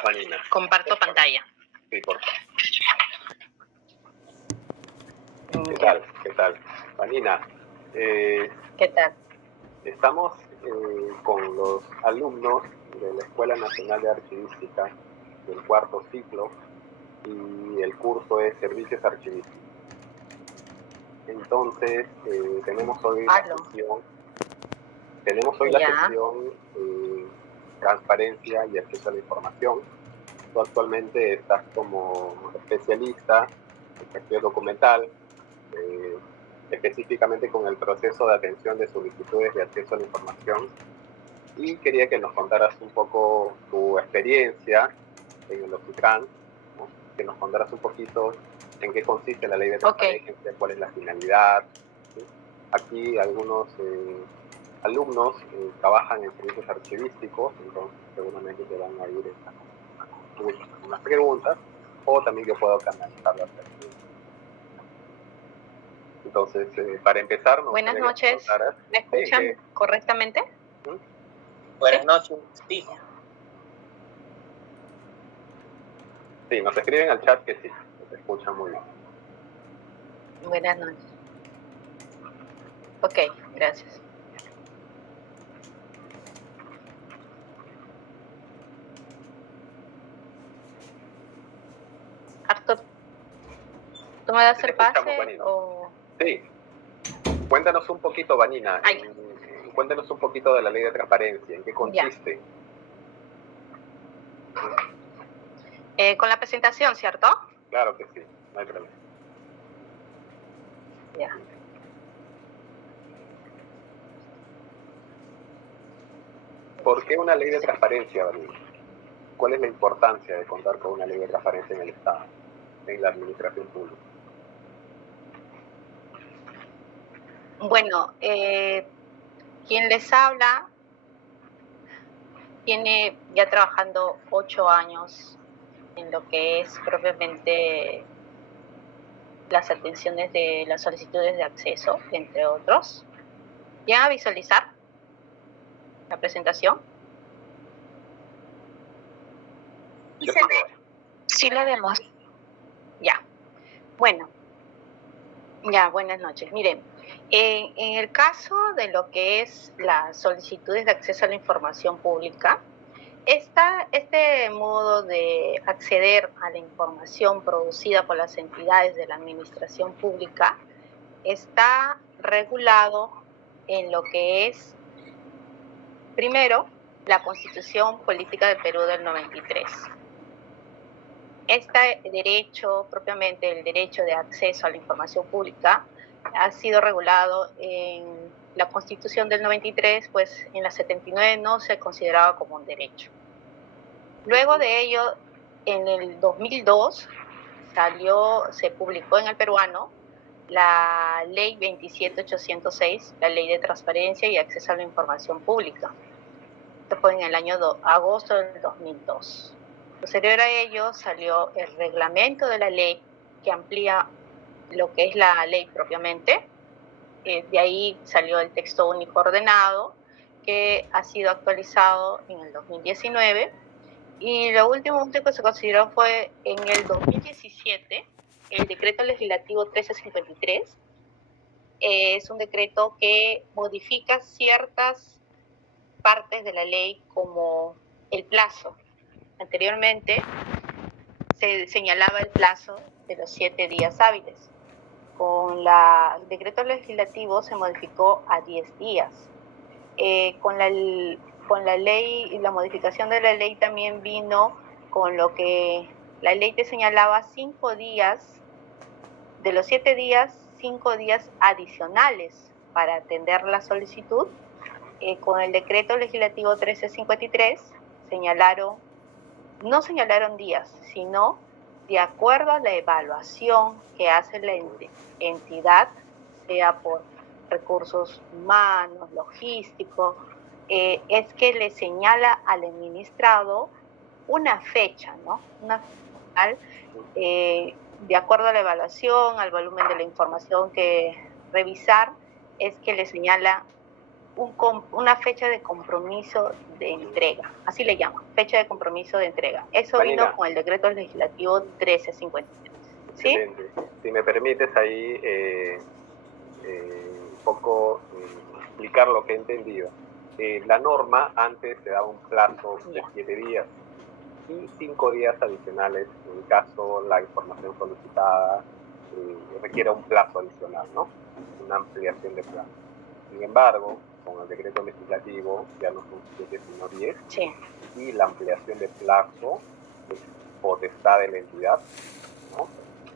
estás, Vanina? Comparto pantalla. Sí, por favor. ¿Qué tal? ¿Qué tal? Vanina, ¿Qué tal? estamos con los alumnos de la Escuela Nacional de Archivística del cuarto ciclo y el curso es Servicios Archivísticos. Entonces, tenemos hoy la sesión Transparencia y Acceso a la Información. Tú actualmente estás como especialista en gestión documental, específicamente con el proceso de atención de solicitudes de acceso a la información, y quería que nos contaras un poco tu experiencia en el OCITRAN, ¿no? Que nos contaras un poquito en qué consiste la ley de transparencia, cuál es la finalidad, ¿sí? Aquí algunos alumnos trabajan en servicios archivísticos, entonces seguramente te van a ir unas preguntas, o también yo puedo canalizar las preguntas. Entonces, para empezar... Buenas noches. ¿Me escuchan correctamente? ¿Sí? Buenas noches. Sí. Sí, nos escriben al chat que sí, se escucha muy bien. Buenas noches. Ok, gracias. Arthur, ¿tú me das el pase o...? Sí. Cuéntanos un poquito, Vanina, cuéntanos un poquito de la ley de transparencia, ¿en qué consiste? Con la presentación, ¿cierto? Claro que sí, no hay problema. Ya. ¿Por qué una ley de transparencia, Vanina? ¿Cuál es la importancia de contar con una ley de transparencia en el Estado, en la administración pública? Bueno, quien les habla tiene ya trabajando 8 años en lo que es propiamente las atenciones de las solicitudes de acceso, entre otros. ¿Ya a visualizar la presentación? Sí, la vemos. Ya. Bueno, ya, buenas noches. Miren, en el caso de lo que es las solicitudes de acceso a la información pública, este modo de acceder a la información producida por las entidades de la administración pública está regulado en lo que es, primero, la Constitución Política del Perú del 93. Este derecho, propiamente el derecho de acceso a la información pública, ha sido regulado en la Constitución del 93, pues en la 79 no se consideraba como un derecho. Luego de ello, en el 2002, se publicó en el peruano la Ley 27806, la Ley de Transparencia y Acceso a la Información Pública. Esto fue en el año agosto del 2002. Posterior a ello, salió el reglamento de la ley que amplía lo que es la ley propiamente. De ahí salió el texto único ordenado, que ha sido actualizado en el 2019. Y lo último que se consideró fue en el 2017, el decreto legislativo 1353. Es un decreto que modifica ciertas partes de la ley, como el plazo. Anteriormente se señalaba el plazo de los 7 días hábiles. Con el decreto legislativo se modificó a 10 días. Con la ley y la modificación de la ley también vino con lo que la ley te señalaba 5 días, de los 7 días, 5 días adicionales para atender la solicitud. Con el decreto legislativo 1353 no señalaron días, sino de acuerdo a la evaluación que hace la entidad, sea por recursos humanos, logísticos, es que le señala al administrado una fecha, ¿no? De acuerdo a la evaluación, al volumen de la información que revisar, es que le señala una fecha de compromiso de entrega, así le llaman, fecha de compromiso de entrega. Eso Vanina, vino con el decreto legislativo 1353. ¿Sí? Excelente. Si me permites ahí un poco explicar lo que he entendido. La norma antes se daba un plazo de 7 días y 5 días adicionales en caso la información solicitada requiera un plazo adicional, ¿no? Una ampliación de plazo. Sin embargo, con el decreto legislativo ya no son 7 sino 10, sí, y la ampliación de plazo es potestad de la entidad, ¿no?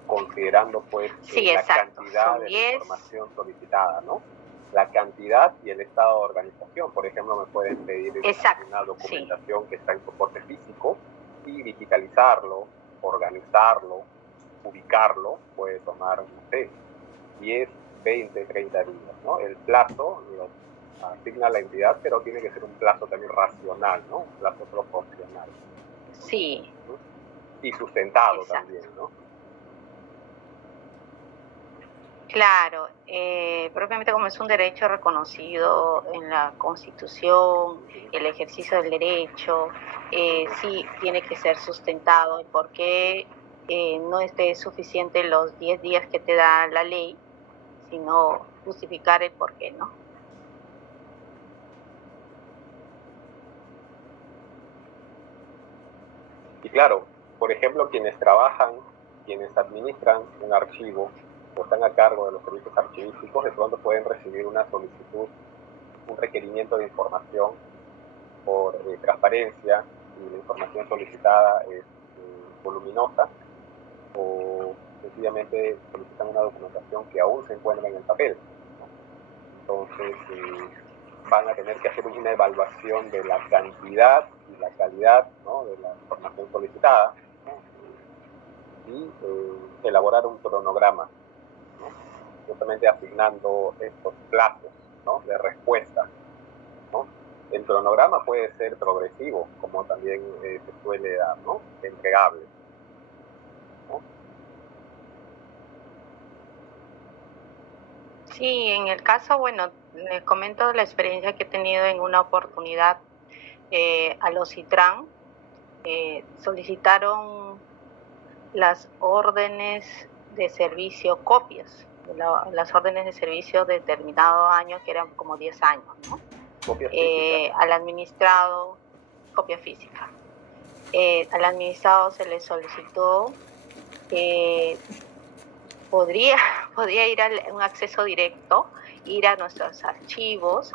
Considerando pues sí, la exacto. cantidad Son de 10. la información solicitada, ¿no? La cantidad y el estado de organización. Por ejemplo, me pueden pedir una documentación sí, que está en soporte físico y digitalizarlo, organizarlo, ubicarlo, puede tomar, no sé, 10, 20, 30 días, ¿no? El plazo lo asigna la entidad, pero tiene que ser un plazo también racional, ¿no? Un plazo proporcional. Sí. ¿No? Y sustentado. Exacto. También, ¿no? Claro, propiamente como es un derecho reconocido en la Constitución, el ejercicio del derecho, sí tiene que ser sustentado. ¿Y por qué no es suficiente los 10 días que te da la ley, sino justificar el por qué, ¿no? Y claro, por ejemplo, quienes trabajan, quienes administran un archivo o están a cargo de los servicios archivísticos, de pronto pueden recibir una solicitud, un requerimiento de información por transparencia, y la información solicitada es voluminosa, o sencillamente solicitan una documentación que aún se encuentra en el papel, ¿no? Entonces van a tener que hacer una evaluación de la cantidad y la calidad, ¿no?, de la información solicitada, ¿no? Y elaborar un cronograma, ¿no?, justamente asignando estos plazos, ¿no?, de respuesta, ¿no? El cronograma puede ser progresivo, como también se suele dar, ¿no?, entregable, ¿no? Sí, en el caso, bueno, les comento la experiencia que he tenido en una oportunidad a los CITRAN. Solicitaron las órdenes de servicio, copias, las órdenes de servicio de determinado año, que eran como 10 años, ¿no? Copia física. Al administrado, copia física. Al administrado se le solicitó que podría ir a un acceso directo, ir a nuestros archivos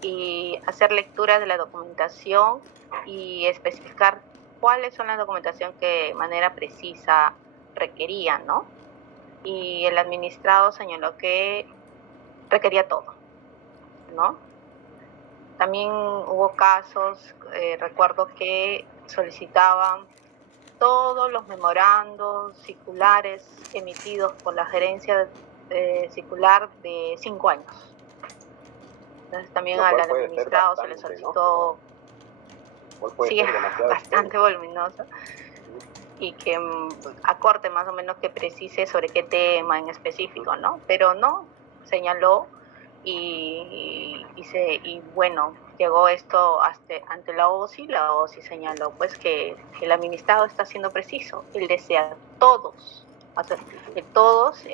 y hacer lectura de la documentación y especificar cuáles son las documentación que de manera precisa requerían, ¿no? Y el administrado señaló que requería todo, ¿no? También hubo casos, recuerdo que solicitaban todos los memorandos, circulares emitidos por la gerencia circular de 5 años. Entonces también al administrado se le solicitó, ¿no? Sí, bastante voluminoso, y que acorte más o menos que precise sobre qué tema en específico, ¿no? Pero no, señaló y bueno, llegó esto ante la OSI señaló pues que el administrado está siendo preciso, él desea todos, o sea, que todos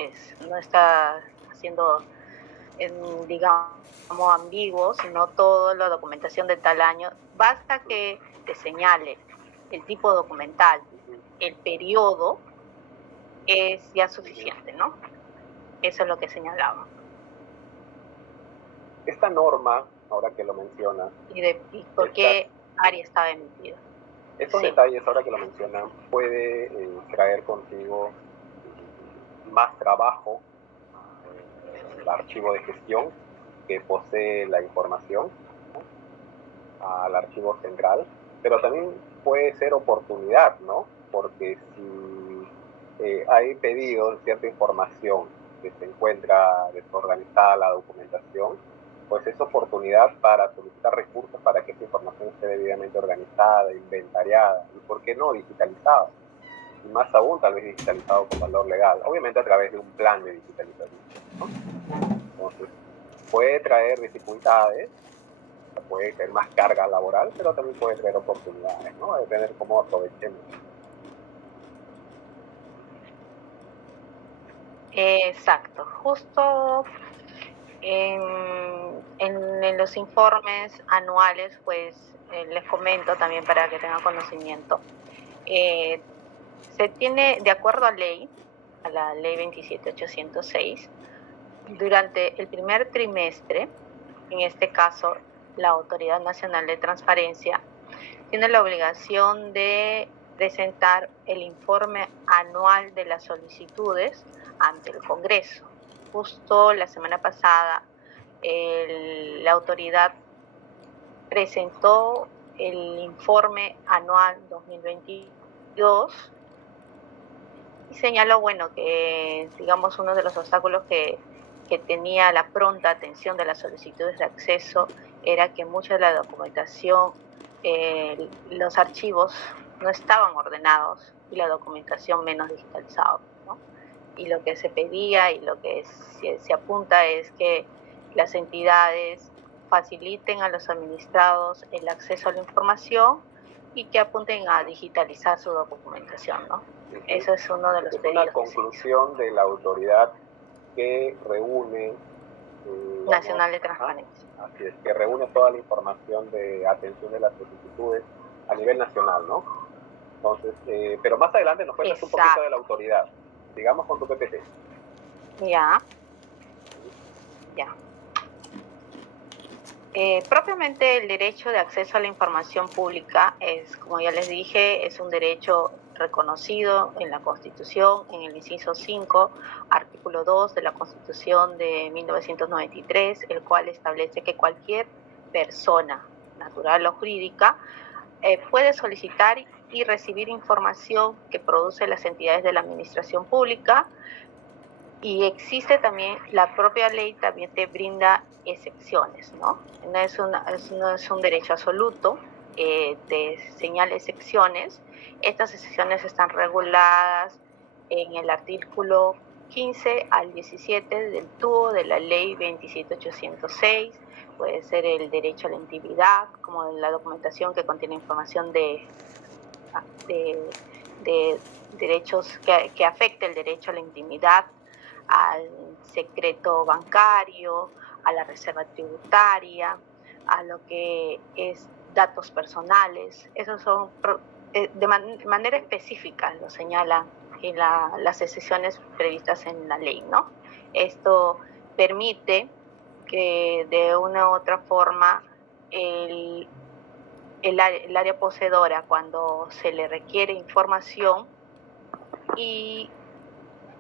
no está haciendo, digamos, ambiguo, sino toda la documentación de tal año, basta que te señale el tipo documental, el periodo, es ya suficiente, ¿no? Eso es lo que señalaba. Esta norma, ahora que lo mencionas... ¿Y por qué área estaba emitida? Estos detalles, ahora que lo mencionan, puede traer consigo más trabajo el archivo de gestión que posee la información, ¿no?, al archivo central, pero también puede ser oportunidad, ¿no? Porque si hay pedido de cierta información que se encuentra desorganizada la documentación, pues es oportunidad para solicitar recursos para que esa información esté debidamente organizada, inventariada y, ¿por qué no, digitalizada? Y más aún, tal vez digitalizado con valor legal, obviamente a través de un plan de digitalización, ¿no? Entonces, puede traer dificultades, puede tener más carga laboral, pero también puede tener oportunidades, ¿no? Depende de cómo aprovechemos. Exacto, justo en los informes anuales, pues les comento también para que tengan conocimiento. Se tiene, de acuerdo a la ley 27806, durante el primer trimestre, en este caso la Autoridad Nacional de Transparencia, tiene la obligación de presentar el informe anual de las solicitudes ante el Congreso. Justo la semana pasada, la autoridad presentó el informe anual 2022 y señaló, bueno, que digamos uno de los obstáculos que tenía la pronta atención de las solicitudes de acceso era que mucha de la documentación, los archivos no estaban ordenados y la documentación menos digitalizada, ¿no? Y lo que se pedía y lo que se apunta es que las entidades faciliten a los administrados el acceso a la información y que apunten a digitalizar su documentación, ¿no? Eso es uno de los pedidos. Es una conclusión de la autoridad que reúne Nacional de Transparencia. Así es, que reúne toda la información de atención de las solicitudes a nivel nacional, ¿no? Entonces, pero más adelante nos cuentas un poquito de la autoridad. Sigamos con tu PPT. Ya. Propiamente el derecho de acceso a la información pública es, como ya les dije, es un derecho reconocido en la Constitución, en el inciso 5, artículo 2 de la Constitución de 1993, el cual establece que cualquier persona, natural o jurídica, puede solicitar y recibir información que producen las entidades de la administración pública, y existe también, la propia ley también te brinda excepciones, ¿no? No es un derecho absoluto, te señala excepciones. Estas excepciones están reguladas en el artículo 15 al 17 del TUO de la ley 27806. Puede ser el derecho a la intimidad, como la documentación que contiene información de derechos que afecte el derecho a la intimidad, al secreto bancario, a la reserva tributaria, a lo que es datos personales. Esos son de manera específica, lo señalan en las excepciones previstas en la ley, ¿no? Esto permite que de una u otra forma el área poseedora, cuando se le requiere información y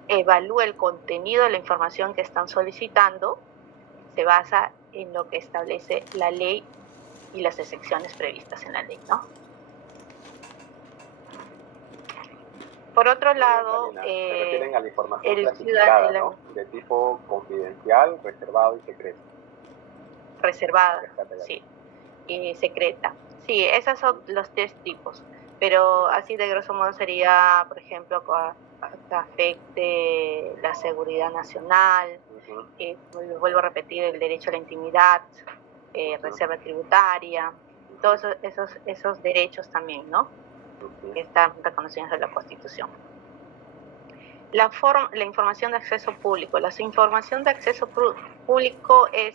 evalúa el contenido de la información que están solicitando, se basa en lo que establece la ley y las excepciones previstas en la ley, ¿no? Por otro lado, se refieren a la información clasificada, ¿no? De tipo confidencial, reservado y secreto. Reservada, sí, y secreta. Sí, esos son los tres tipos, pero así de grosso modo sería, por ejemplo, que afecte la seguridad nacional, vuelvo a repetir, el derecho a la intimidad, reserva tributaria, todos esos derechos también, ¿no? Que están reconocidos en la Constitución. La información de acceso público. La información de acceso público es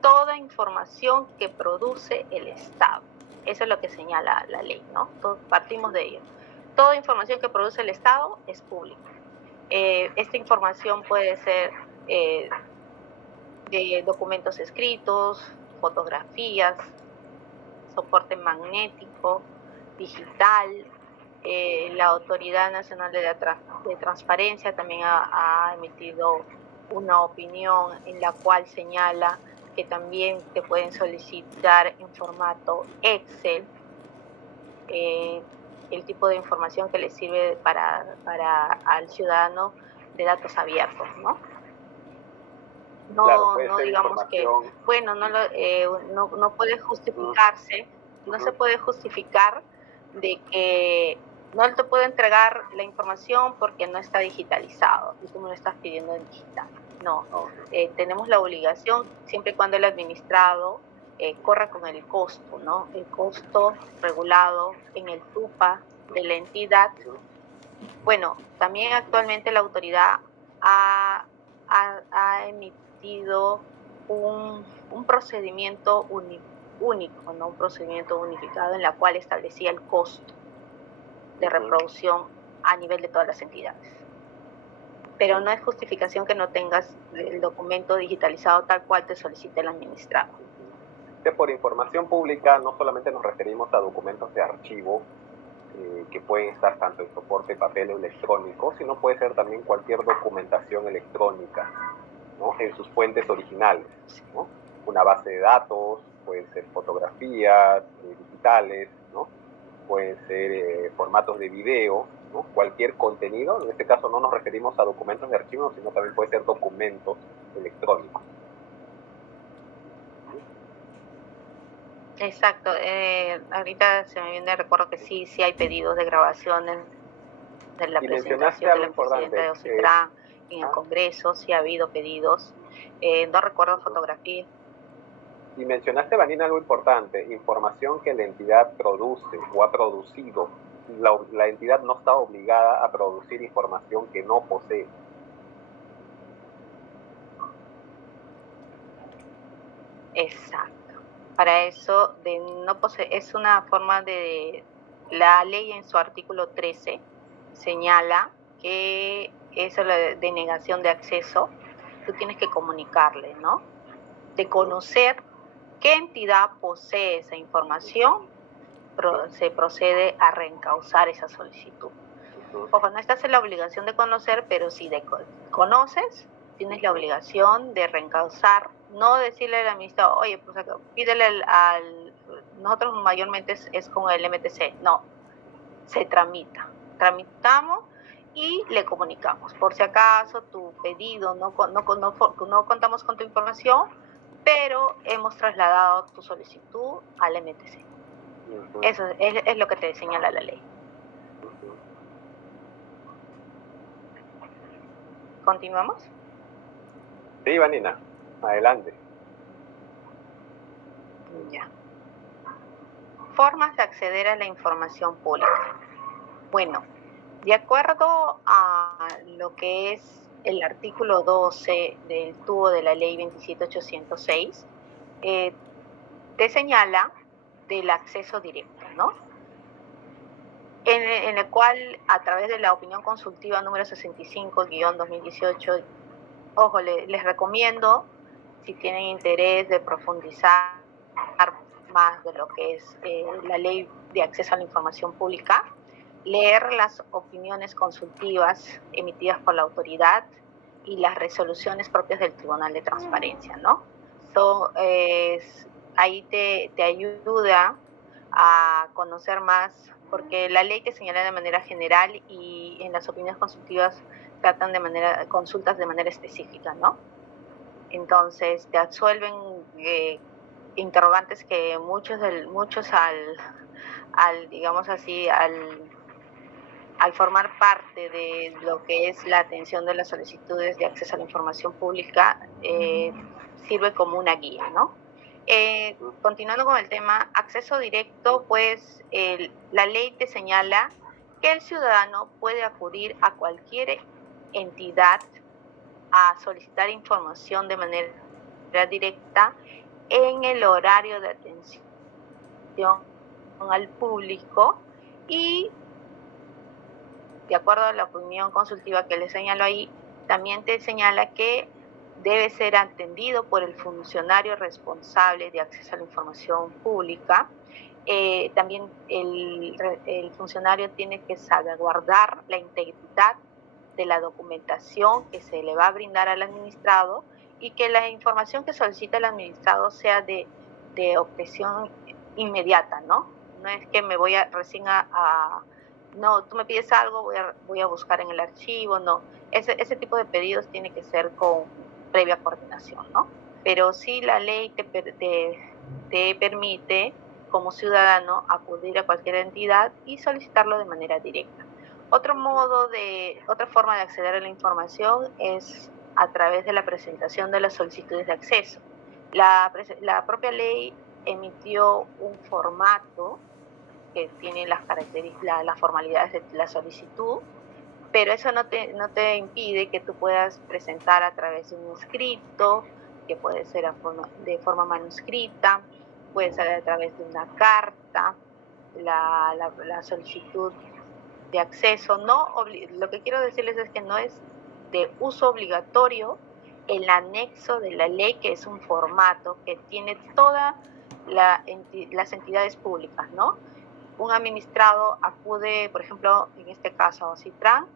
toda información que produce el Estado. Eso es lo que señala la ley, ¿no? Partimos de ello. Toda información que produce el Estado es pública. Esta información puede ser de documentos escritos, fotografías, soporte magnético, digital. La Autoridad Nacional de Transparencia también ha emitido una opinión en la cual señala que también te pueden solicitar en formato Excel el tipo de información que le sirve al ciudadano de datos abiertos, ¿no? No digamos que, bueno, no puede justificarse, no se puede justificar de que no te puedo entregar la información porque no está digitalizado y tú me lo estás pidiendo en digital. No, tenemos la obligación, siempre y cuando el administrado corre con el costo, ¿no? El costo regulado en el TUPA de la entidad. Bueno, también actualmente la autoridad ha emitido un procedimiento único, ¿no? Un procedimiento unificado en la cual establecía el costo de reproducción a nivel de todas las entidades. Pero no es justificación que no tengas el documento digitalizado tal cual te solicite el administrado. Por información pública no solamente nos referimos a documentos de archivo que pueden estar tanto en soporte papel o electrónico, sino puede ser también cualquier documentación electrónica, ¿no? En sus fuentes originales, ¿no? Una base de datos, pueden ser fotografías digitales, ¿no? Pueden ser formatos de video, ¿no? Cualquier contenido. En este caso no nos referimos a documentos de archivo, sino también puede ser documentos electrónicos. Exacto. Ahorita se me viene de recuerdo que sí hay pedidos de grabaciones de la presentación de la presidenta de OCITRAN en el Congreso, sí ha habido pedidos. No recuerdo fotografía. Y mencionaste, Vanina, algo importante, información que la entidad produce o ha producido. La entidad no está obligada a producir información que no posee. Exacto. Para eso, de no poseer, es una forma de... La ley en su artículo 13 señala que esa la denegación de acceso, tú tienes que comunicarle, ¿no? De conocer qué entidad posee esa información, se procede a reencauzar esa solicitud. Ojo, no estás en la obligación de conocer, pero si conoces, tienes la obligación de reencauzar, no decirle al administrador, oye, pues pídele nosotros mayormente es con el MTC, no, se tramitamos y le comunicamos. Por si acaso tu pedido no contamos con tu información, pero hemos trasladado tu solicitud al MTC. Eso es lo que te señala la ley. ¿Continuamos? Sí, Vanina, adelante. Ya. Formas de acceder a la información pública. Bueno, de acuerdo a lo que es el artículo 12 del TUO de la ley 27806, te señala del acceso directo, ¿no? En el cual, a través de la opinión consultiva número 65-2018, ojo, les recomiendo, si tienen interés de profundizar más de lo que es la ley de acceso a la información pública, leer las opiniones consultivas emitidas por la autoridad y las resoluciones propias del Tribunal de Transparencia, ¿no? Ahí te ayuda a conocer más, porque la ley te señala de manera general y en las opiniones consultivas tratan consultas de manera específica, ¿no? Entonces te absuelven interrogantes que muchos digamos así, al formar parte de lo que es la atención de las solicitudes de acceso a la información pública, sirve como una guía, ¿no? Continuando con el tema, acceso directo, pues la ley te señala que el ciudadano puede acudir a cualquier entidad a solicitar información de manera directa en el horario de atención al público y, de acuerdo a la opinión consultiva que le señalo ahí, también te señala que debe ser atendido por el funcionario responsable de acceso a la información pública. También el funcionario tiene que salvaguardar la integridad de la documentación que se le va a brindar al administrado y que la información que solicita el administrado sea de obtención inmediata, ¿no? No es que me voy no, tú me pides algo, voy a buscar en el archivo, no. Ese tipo de pedidos tiene que ser con previa coordinación, ¿no? Pero sí la ley te permite, como ciudadano, acudir a cualquier entidad y solicitarlo de manera directa. Otra forma de acceder a la información es a través de la presentación de las solicitudes de acceso. La propia ley emitió un formato que tiene las características, las formalidades de la solicitud, pero eso no te impide que tú puedas presentar a través de un escrito, que puede ser de forma manuscrita, puede ser a través de una carta, la solicitud de acceso. Lo que quiero decirles es que no es de uso obligatorio el anexo de la ley, que es un formato que tiene todas las entidades públicas, ¿no? Un administrado acude, por ejemplo, en este caso a OSITRAN,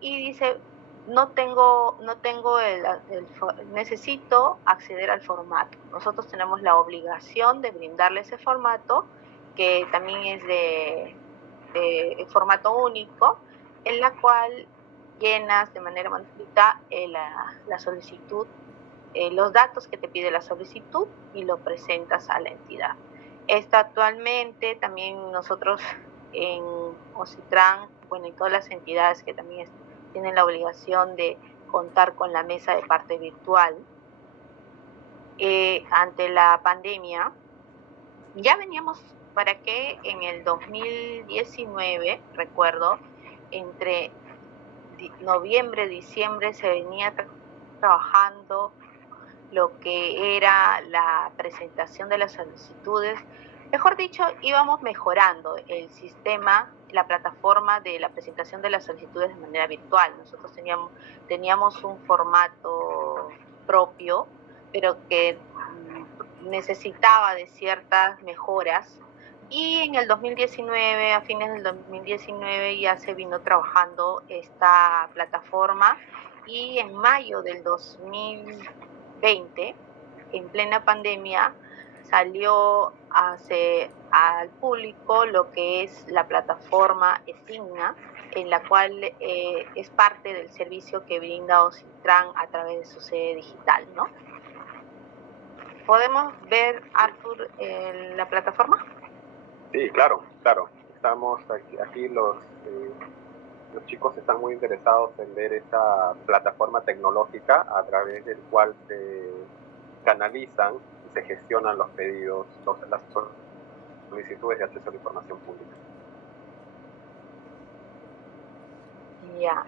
y dice, necesito acceder al formato. Nosotros tenemos la obligación de brindarle ese formato, que también es de formato único, en la cual llenas de manera manuscrita la solicitud, los datos que te pide la solicitud, y lo presentas a la entidad. Esto actualmente también nosotros en OSITRAN, bueno, y todas las entidades que también tienen la obligación de contar con la mesa de parte virtual, ante la pandemia, ya veníamos para que en el 2019, recuerdo, entre noviembre, diciembre, se venía trabajando lo que era la presentación de las solicitudes. Mejor dicho, íbamos mejorando el sistema, la plataforma de la presentación de las solicitudes de manera virtual. Nosotros teníamos un formato propio, pero que necesitaba de ciertas mejoras, y en el 2019, a fines del 2019, ya se vino trabajando esta plataforma, y en mayo del 2020, en plena pandemia, salió al público lo que es la plataforma Esigna, en la cual es parte del servicio que brinda OSITRAN a través de su sede digital, ¿no? ¿Podemos ver, Arthur, la plataforma? Sí, claro. Estamos aquí los chicos están muy interesados en ver esta plataforma tecnológica a través del cual se canalizan y se gestionan los pedidos, las solicitudes de acceso a la información pública. Ya,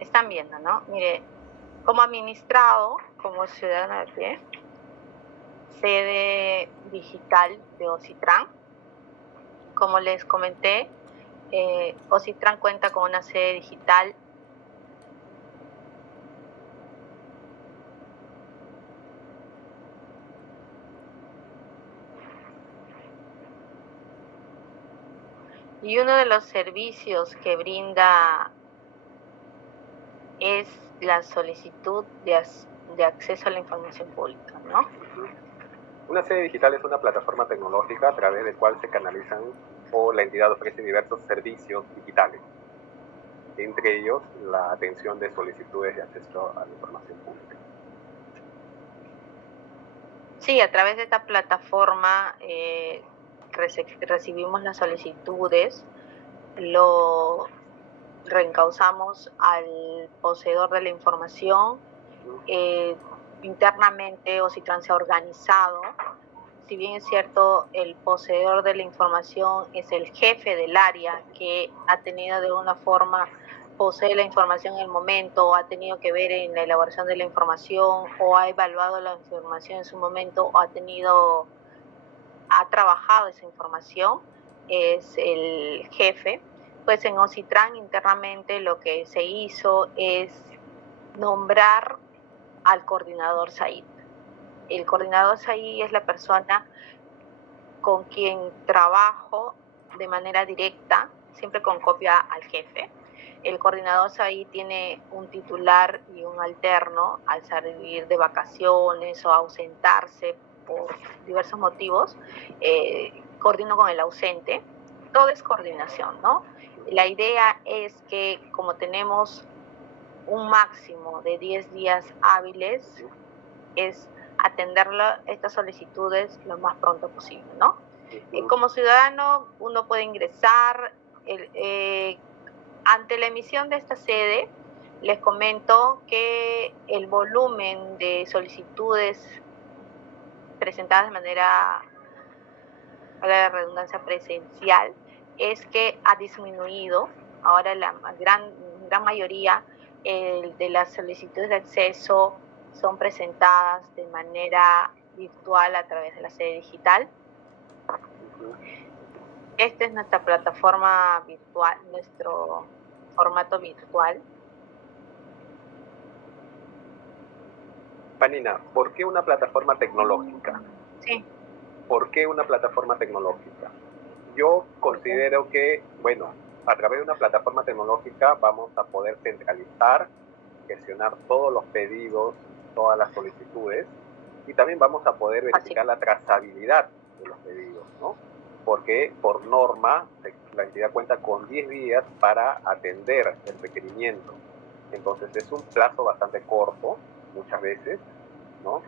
están viendo, ¿no? Mire, como administrado, como ciudadano de pie, sede digital de OSITRAN, como les comenté, OSITRAN cuenta con una sede digital y uno de los servicios que brinda es la solicitud de acceso a la información pública, ¿no? Una sede digital es una plataforma tecnológica a través de la cual se canalizan o la entidad ofrece diversos servicios digitales, entre ellos la atención de solicitudes de acceso a la información pública. Sí, a través de esta plataforma recibimos las solicitudes, lo reencauzamos al poseedor de la información. Internamente OSITRAN se ha organizado. Si bien es cierto, el poseedor de la información es el jefe del área, que ha tenido de alguna forma, posee la información en el momento, o ha tenido que ver en la elaboración de la información, o ha evaluado la información en su momento, o ha trabajado esa información, es el jefe. Pues en OSITRAN internamente lo que se hizo es nombrar al coordinador SAID. El coordinador SAID es la persona con quien trabajo de manera directa, siempre con copia al jefe. El coordinador SAID tiene un titular y un alterno al salir de vacaciones o ausentarse por diversos motivos. Coordino con el ausente. Todo es coordinación, ¿no? La idea es que, como tenemos un máximo de 10 días hábiles, es atender estas solicitudes lo más pronto posible, ¿no? Como ciudadano, uno puede ingresar. Ante la emisión de esta sede, les comento que el volumen de solicitudes presentadas de manera la redundancia presencial, es que ha disminuido. Ahora la gran mayoría de las solicitudes de acceso son presentadas de manera virtual a través de la sede digital. Esta es nuestra plataforma virtual, nuestro formato virtual. Vanina, ¿por qué una plataforma tecnológica? Sí. ¿Por qué una plataforma tecnológica? Yo considero que, bueno, a través de una plataforma tecnológica vamos a poder centralizar, gestionar todos los pedidos, todas las solicitudes, y también vamos a poder verificar la trazabilidad de los pedidos, ¿no? Porque por norma la entidad cuenta con 10 días para atender el requerimiento. Entonces es un plazo bastante corto, muchas veces, ¿no?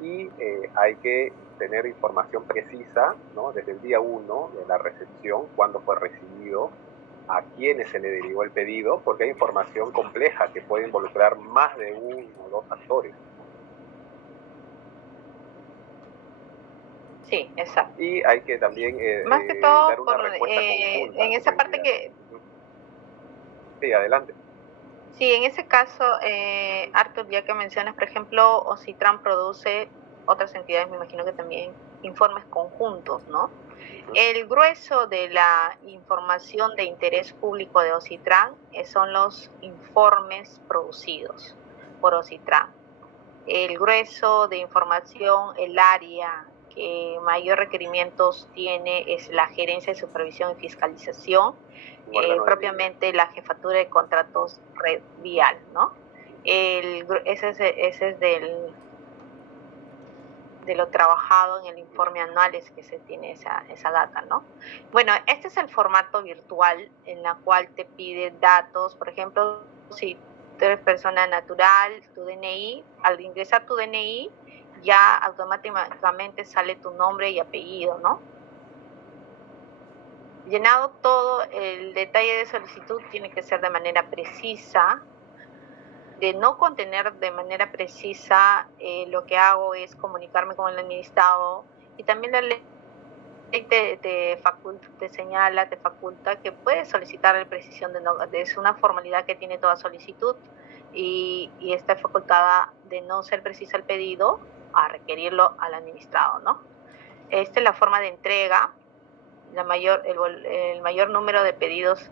Y hay que tener información precisa, ¿no? Desde el día 1 de la recepción, cuándo fue recibido, a quiénes se le derivó el pedido, porque hay información compleja que puede involucrar más de uno o dos actores. Sí, exacto. Y hay que también más que todo dar una respuesta conjunta. en esa parte que... Sí, adelante. Sí, en ese caso, Artur, ya que mencionas, por ejemplo, Ocitran produce, otras entidades me imagino que también, informes conjuntos, ¿no? El grueso de la información de interés público de Ocitran son los informes producidos por Ocitran. El grueso de información, el área que mayor requerimientos tiene es la Gerencia de Supervisión y Fiscalización, propiamente la Jefatura de Contratos Red Vial, ¿no? Ese es de lo trabajado en el informe anual, es que se tiene esa data, ¿no? Bueno, este es el formato virtual en la cual te pide datos, por ejemplo, si tú eres persona natural, tu DNI, al ingresar tu DNI, ya automáticamente sale tu nombre y apellido, ¿no? Llenado todo, el detalle de solicitud tiene que ser de manera precisa. De no contener de manera precisa, lo que hago es comunicarme con el administrado, y también la ley te señala, te faculta que puedes solicitar la precisión es una formalidad que tiene toda solicitud, y está facultada de no ser precisa el pedido a requerirlo al administrado, ¿no? Esta es la forma de entrega. El mayor número de pedidos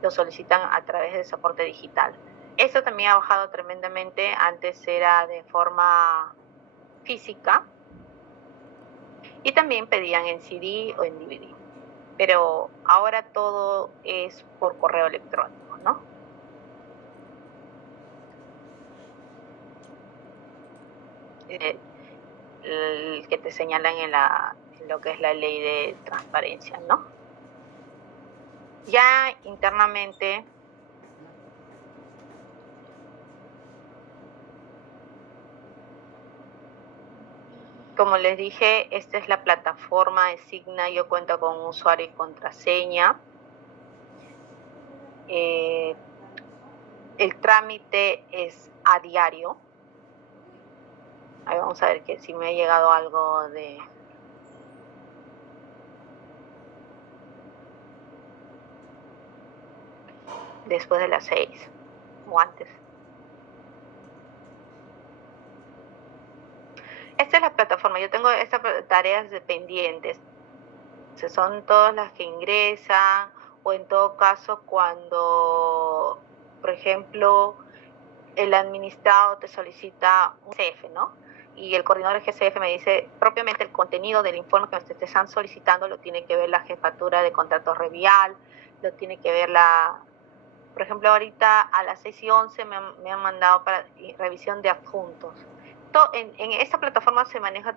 lo solicitan a través del soporte digital. Esto también ha bajado tremendamente. Antes era de forma física y también pedían en CD o en DVD. Pero ahora todo es por correo electrónico, ¿no? El que te señalan en lo que es la ley de transparencia, ¿no? Ya internamente, como les dije, esta es la plataforma de Signa. Yo cuento con un usuario y contraseña. El trámite es a diario. Ahí vamos a ver que si me ha llegado algo de... después de las 6 o antes. Esta es la plataforma. Yo tengo estas tareas dependientes. Son todas las que ingresan, o en todo caso cuando, por ejemplo, el administrado te solicita un GCF, ¿no? Y el coordinador del GCF me dice, propiamente el contenido del informe que te están solicitando lo tiene que ver la Jefatura de Contratos Revial, lo tiene que ver por ejemplo, ahorita a las 6:11 me han mandado para revisión de adjuntos. En esta plataforma se maneja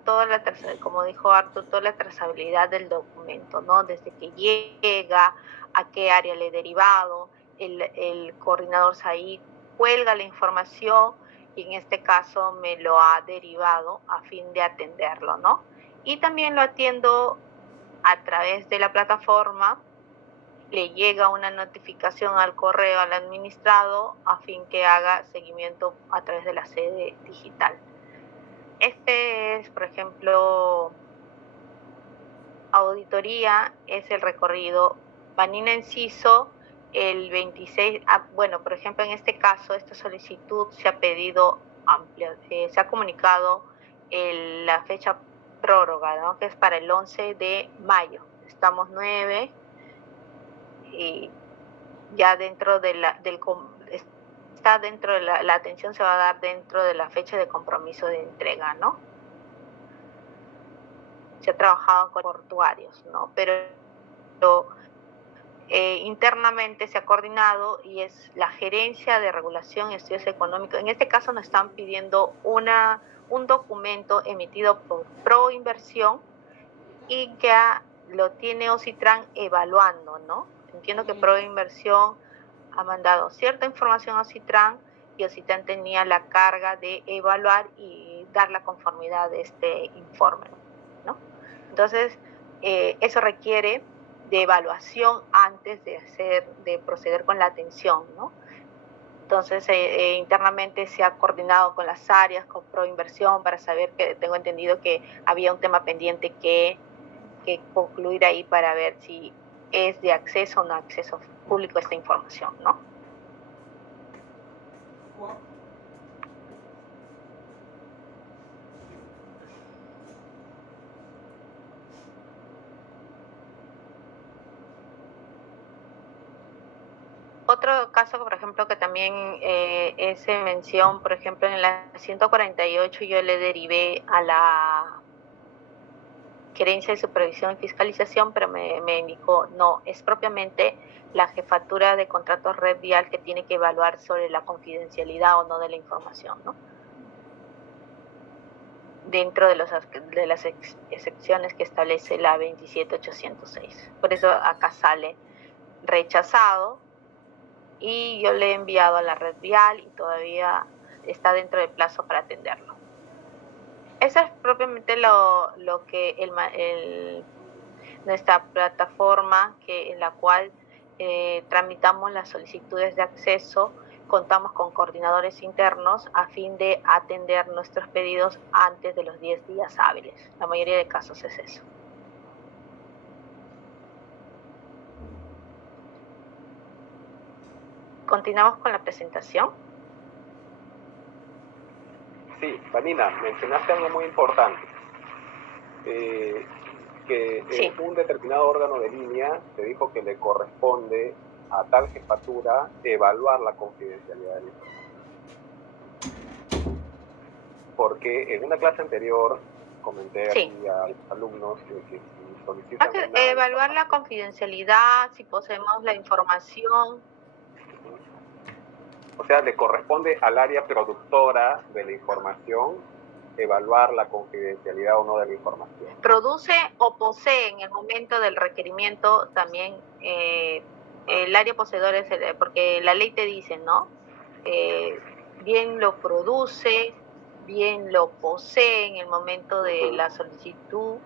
como dijo Artur, toda la trazabilidad del documento, ¿no? Desde que llega, a qué área le he derivado, el coordinador SAIC cuelga la información y en este caso me lo ha derivado a fin de atenderlo, ¿no? Y también lo atiendo a través de la plataforma. Le llega una notificación al correo al administrado a fin que haga seguimiento a través de la sede digital. Este es, por ejemplo, auditoría es el recorrido Vanina Enciso el 26, bueno, por ejemplo, en este caso, esta solicitud se ha pedido amplia, se ha comunicado la fecha prórroga, ¿no? Que es para el 11 de mayo. Estamos 9 y ya dentro de está dentro de la atención se va a dar dentro de la fecha de compromiso de entrega, ¿no? Se ha trabajado con portuarios, ¿no? Pero internamente se ha coordinado y es la Gerencia de Regulación y Estudios Económicos. En este caso nos están pidiendo un documento emitido por Proinversión y que lo tiene Ocitran evaluando, ¿no? Entiendo que Proinversión ha mandado cierta información a Ocitran y Ocitran tenía la carga de evaluar y dar la conformidad de este informe, ¿no? Entonces, eso requiere de evaluación antes de proceder con la atención, ¿no? Entonces, internamente se ha coordinado con las áreas, con Proinversión, para saber que tengo entendido que había un tema pendiente que concluir ahí para ver si es de acceso o no acceso público esta información, ¿no? Otro caso, por ejemplo, que también es en mención, por ejemplo, en la 148 yo le derivé a la Gerencia de Supervisión y Fiscalización, pero me indicó, no, es propiamente la Jefatura de Contratos Red Vial que tiene que evaluar sobre la confidencialidad o no de la información, ¿no? Dentro de las excepciones que establece la 27806. Por eso acá sale rechazado y yo le he enviado a la Red Vial y todavía está dentro del plazo para atenderlo. Esa es propiamente lo que nuestra plataforma en la cual tramitamos las solicitudes de acceso, contamos con coordinadores internos a fin de atender nuestros pedidos antes de los 10 días hábiles. La mayoría de casos es eso. ¿Continuamos con la presentación? Sí, Vanina, mencionaste algo muy importante. Que un determinado órgano de línea te dijo que le corresponde a tal jefatura evaluar la confidencialidad de la información. Porque en una clase anterior comenté aquí a los alumnos que si solicitan evaluar la confidencialidad, si poseemos la información. O sea, le corresponde al área productora de la información evaluar la confidencialidad o no de la información. Produce o posee en el momento del requerimiento también el área poseedora, porque la ley te dice, ¿no? Bien lo produce, bien lo posee en el momento de la solicitud.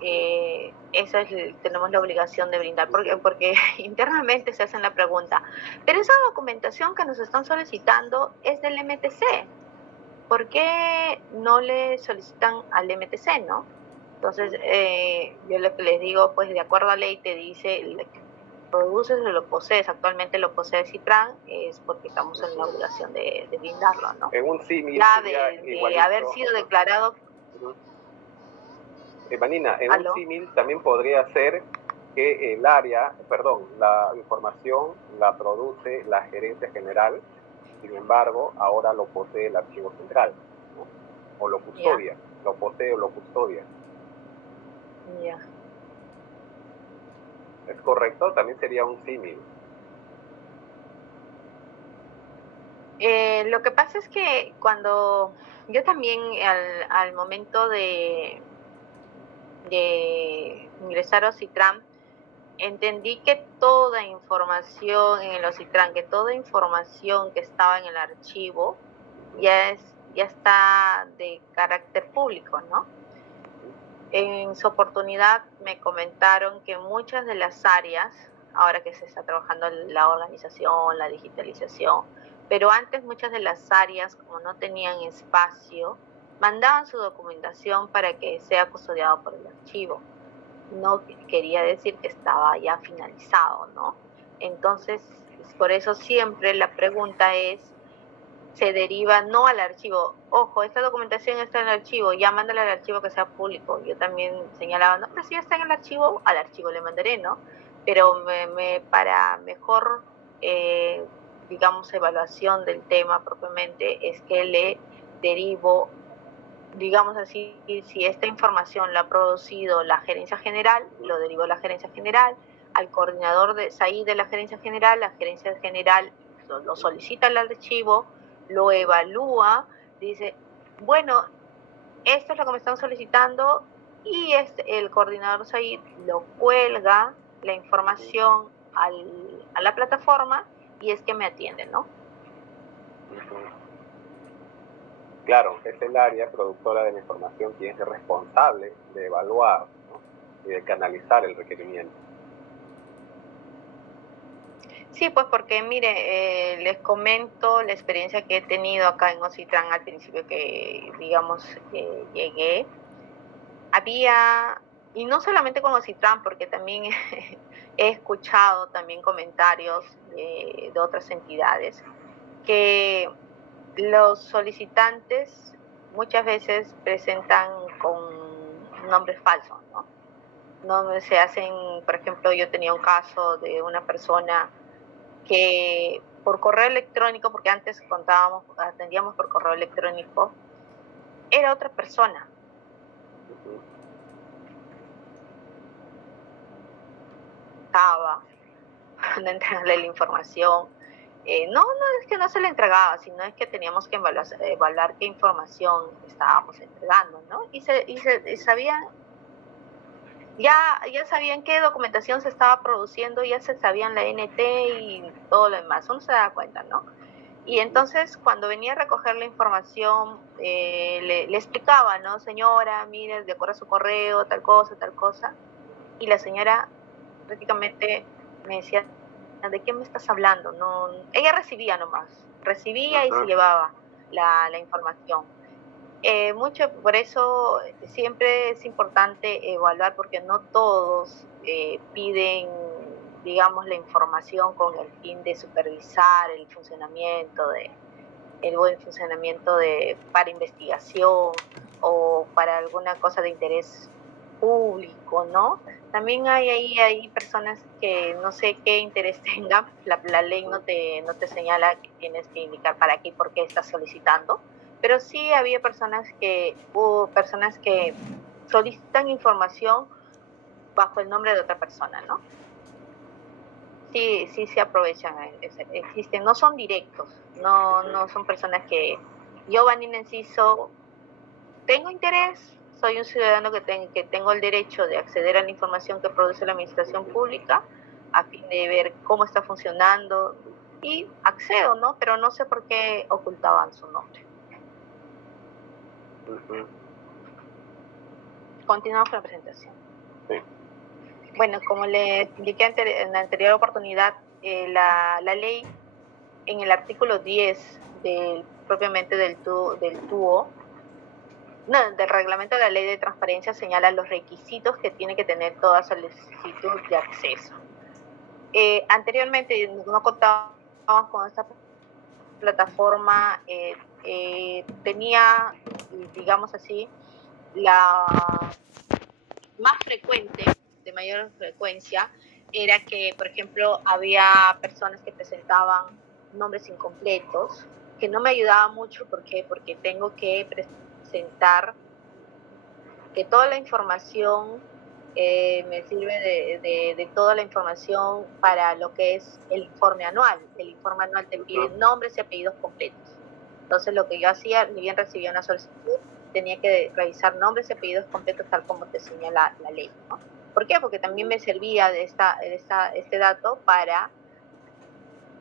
Eso tenemos la obligación de brindar, porque internamente se hacen la pregunta, pero esa documentación que nos están solicitando es del MTC, ¿por qué no le solicitan al MTC, no? Entonces, yo lo que les digo, pues de acuerdo a ley te dice, produces o lo posees, actualmente lo posee Citran, es porque estamos en la obligación de brindarlo, ¿no? En un símil de haber sido declarado. Vanina, en un símil también podría ser que la información la produce la gerencia general, sin embargo, ahora lo posee el archivo central, ¿no? O lo custodia, lo posee o lo custodia. ¿Es correcto? También sería un símil. Lo que pasa es que cuando yo también al momento de ingresar a Ocitran, entendí que toda información en el Ocitran, que toda información que estaba en el archivo ya está de carácter público, ¿no? En su oportunidad me comentaron que muchas de las áreas, ahora que se está trabajando la organización, la digitalización, pero antes muchas de las áreas, como no tenían espacio, mandaban su documentación para que sea custodiado por el archivo. no quería decir que estaba ya finalizado, ¿no? Entonces, por eso siempre la pregunta es, se deriva no al archivo. Ojo, esta documentación está en el archivo, ya mándale al archivo que sea público. Yo también señalaba, no, pero si ya está en el archivo, al archivo le mandaré, ¿no? Pero para mejor, digamos, evaluación del tema propiamente, es que le derivo, digamos así, si esta información la ha producido la gerencia general, lo derivo a la gerencia general, al coordinador de SAI de la gerencia general lo solicita al archivo, lo evalúa, dice, bueno, esto es lo que me están solicitando, y el coordinador SAI lo cuelga la información a la plataforma y es que me atienden, ¿no? Claro, es el área productora de la información quien es responsable de evaluar, ¿no? Y de canalizar el requerimiento. Sí, pues porque mire, les comento la experiencia que he tenido acá en Ocitran al principio que, digamos, llegué. Había, y no solamente con Ocitran, porque también he escuchado también comentarios de otras entidades, que los solicitantes muchas veces presentan con nombres falsos, ¿no? No se hacen, por ejemplo, yo tenía un caso de una persona que por correo electrónico, porque antes atendíamos por correo electrónico, era otra persona. Estaba no entregarle la información. No es que no se le entregaba, sino es que teníamos que evaluar qué información estábamos entregando, ¿no? Y sabían, ya sabían qué documentación se estaba produciendo, ya se sabían la NT y todo lo demás. Uno se da cuenta, ¿no? Y entonces cuando venía a recoger la información, le explicaba, ¿no? Señora, mire, de acuerdo a su correo, tal cosa. Y la señora prácticamente me decía, ¿de qué me estás hablando? No, ella recibía nomás, recibía y se llevaba la información. Mucho, por eso siempre es importante evaluar, porque no todos piden, digamos, la información con el fin de supervisar el funcionamiento el buen funcionamiento para investigación o para alguna cosa de interés público, ¿no? También hay personas que no sé qué interés tengan, la ley no te señala que tienes que indicar para qué y por qué estás solicitando, pero sí hubo personas que solicitan información bajo el nombre de otra persona, ¿no? Sí se aprovechan, existen, no son directos, no son personas que yo, Vanina Enciso, tengo interés, soy un ciudadano que tengo el derecho de acceder a la información que produce la administración pública a fin de ver cómo está funcionando y accedo, ¿no? Pero no sé por qué ocultaban su nombre. Continuamos con la presentación. Sí. Bueno, como les indiqué en la anterior oportunidad, la ley en el artículo 10 propiamente del TUO, del reglamento de la ley de transparencia, señala los requisitos que tiene que tener toda solicitud de acceso. Anteriormente no contábamos con esta plataforma, tenía, digamos así, la más frecuente, de mayor frecuencia, era que, por ejemplo, había personas que presentaban nombres incompletos, que no me ayudaba mucho. ¿Por qué? Porque tengo que presentar que toda la información me sirve de toda la información para lo que es el informe anual. El informe anual te pide nombres y apellidos completos. Entonces, lo que yo hacía, ni bien recibía una solicitud, tenía que revisar nombres y apellidos completos tal como te señala la ley, ¿no? ¿Por qué? Porque también me servía este dato para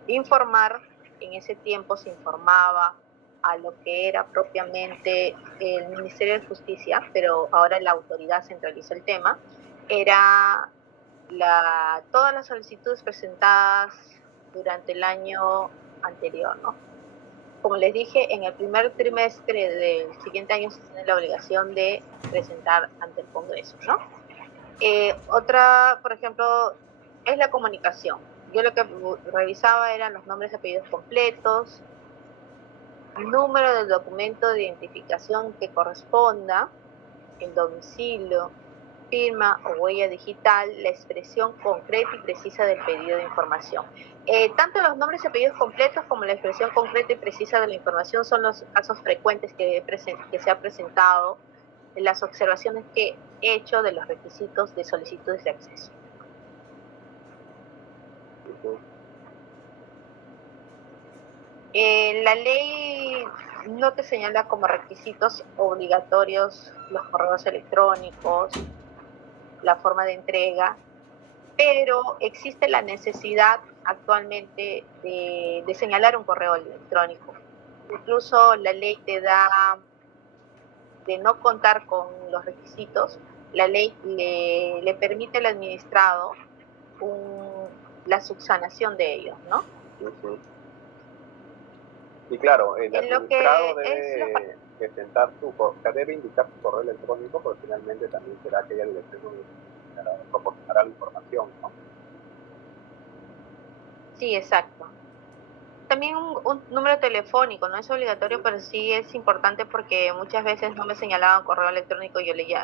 informar. En ese tiempo se informaba a lo que era propiamente el Ministerio de Justicia, pero ahora la autoridad centralizó el tema, era todas las solicitudes presentadas durante el año anterior, ¿no? Como les dije, en el primer trimestre del siguiente año se tiene la obligación de presentar ante el Congreso, ¿no? Otra, por ejemplo, es la comunicación. Yo lo que revisaba eran los nombres y apellidos completos, número del documento de identificación que corresponda, el domicilio, firma o huella digital, la expresión concreta y precisa del pedido de información. Tanto los nombres y apellidos completos como la expresión concreta y precisa de la información son los casos frecuentes que se ha presentado en las observaciones que he hecho de los requisitos de solicitudes de acceso. La ley no te señala como requisitos obligatorios los correos electrónicos, la forma de entrega, pero existe la necesidad actualmente de señalar un correo electrónico. Incluso la ley te da, de no contar con los requisitos, la ley le permite al administrado la subsanación de ellos, ¿no? Y claro, el En lo administrado que debe indicar su correo electrónico, porque finalmente también será aquella dirección donde proporcionará la información, ¿no? Sí, exacto. También un número telefónico, no es obligatorio, pero sí es importante porque muchas veces no me señalaban correo electrónico,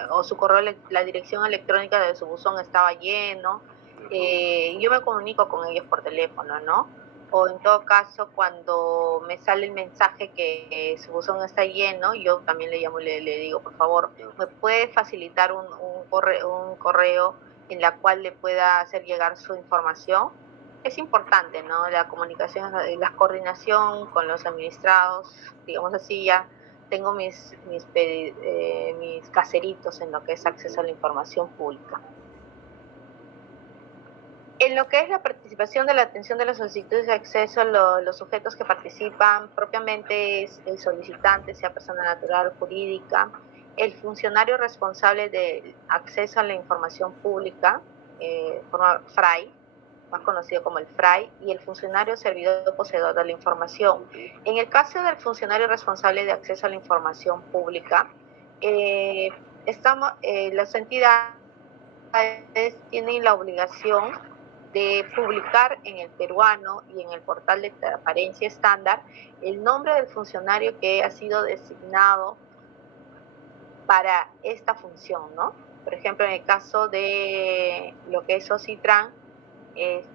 o su correo, la dirección electrónica de su buzón estaba lleno, yo me comunico con ellos por teléfono, ¿no? O en todo caso, cuando me sale el mensaje que su buzón está lleno, yo también le llamo y le digo, por favor, ¿me puede facilitar un correo en la cual le pueda hacer llegar su información? Es importante, ¿no? La comunicación, la coordinación con los administrados, digamos así, ya tengo mis caseritos en lo que es acceso a la información pública. En lo que es la participación de la atención de las solicitudes de acceso, los sujetos que participan propiamente es el solicitante, sea persona natural o jurídica, el funcionario responsable del acceso a la información pública, forma FRAI, más conocido como el FRAI, y el funcionario servidor poseedor de la información. En el caso del funcionario responsable de acceso a la información pública, las entidades tienen la obligación de publicar en el peruano y en el portal de transparencia estándar el nombre del funcionario que ha sido designado para esta función, ¿no? Por ejemplo, en el caso de lo que es OCITRAN,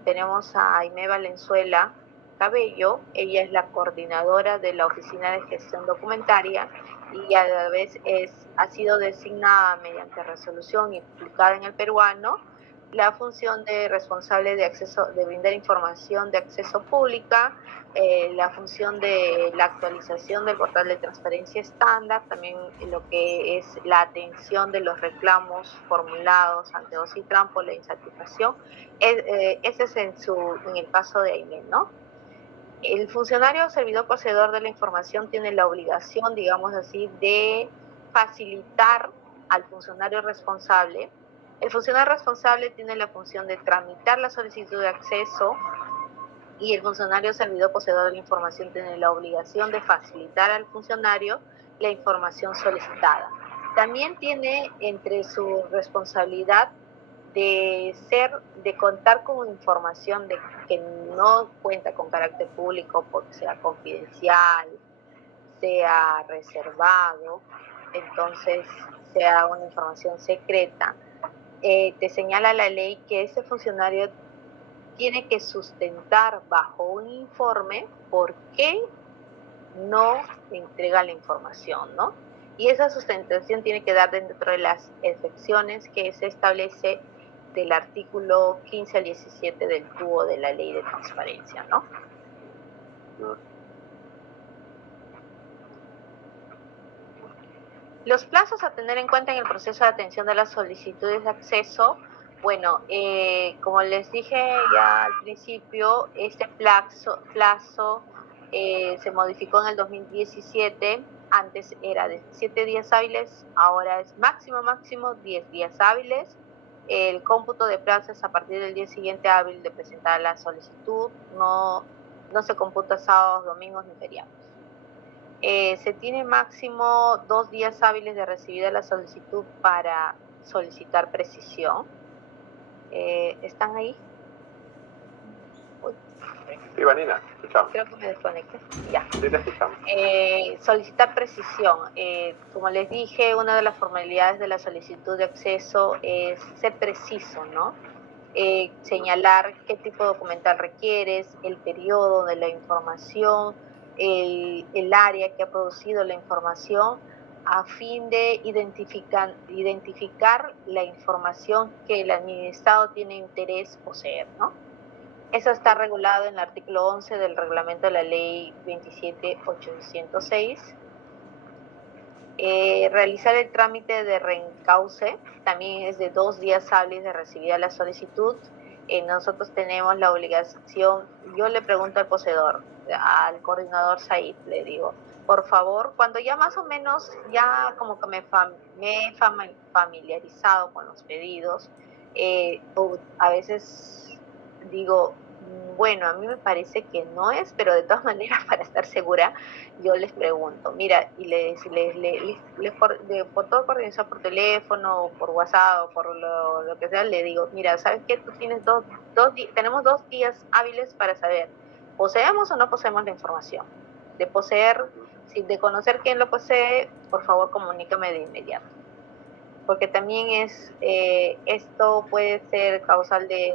tenemos a Aimé Valenzuela Cabello, ella es la coordinadora de la Oficina de Gestión Documentaria y a la vez ha sido designada mediante resolución y publicada en el peruano la función de responsable de acceso, de brindar información de acceso pública, la función de la actualización del portal de transparencia estándar, también lo que es la atención de los reclamos formulados ante OCITRAN por la insatisfacción. Ese es en el caso de Aimé, ¿no? El funcionario o servidor poseedor de la información tiene la obligación, digamos así, de facilitar al funcionario responsable. El funcionario responsable tiene la función de tramitar la solicitud de acceso y el funcionario servidor poseedor de la información tiene la obligación de facilitar al funcionario la información solicitada. También tiene entre su responsabilidad de contar con información que no cuenta con carácter público porque sea confidencial, sea reservado, entonces sea una información secreta. Te señala la ley que ese funcionario tiene que sustentar bajo un informe por qué no entrega la información, ¿no? Y esa sustentación tiene que dar dentro de las excepciones que se establece del artículo 15 al 17 del TUO de la Ley de Transparencia, ¿no? Los plazos a tener en cuenta en el proceso de atención de las solicitudes de acceso, bueno, como les dije ya al principio, este plazo se modificó en el 2017, antes era de 7 días hábiles, ahora es máximo 10 días hábiles. El cómputo de plazos a partir del día siguiente hábil de presentar la solicitud, no se computa sábados, domingos ni feriados. Se tiene máximo 2 días hábiles de recibida la solicitud para solicitar precisión. ¿Están ahí? Uy, Sí, Vanina, escuchamos. creo que me desconecté. Ya. Sí, te escuchamos. Solicitar precisión. Como les dije, una de las formalidades de la solicitud de acceso es ser preciso, ¿no? Señalar qué tipo de documental requieres, el periodo de la información, el área que ha producido la información, a fin de identificar la información que el administrado tiene interés poseer, ¿no? Eso está regulado en el artículo 11 del reglamento de la ley 27806. Realizar el trámite de reencauce también es de 2 días hábiles de recibida la solicitud. Nosotros tenemos la obligación, yo le pregunto al poseedor, al coordinador Said, le digo, por favor, cuando ya más o menos, ya como que me he familiarizado con los pedidos, a veces digo, bueno, a mí me parece que no es, pero de todas maneras, para estar segura, yo les pregunto, mira, y por toda coordinación por teléfono, o por WhatsApp, o por lo que sea, le digo, mira, ¿sabes qué? Tú tienes tenemos 2 días hábiles para saber, ¿poseemos o no poseemos la información? De poseer, de conocer quién lo posee, por favor, comunícame de inmediato. Porque también esto puede ser causal de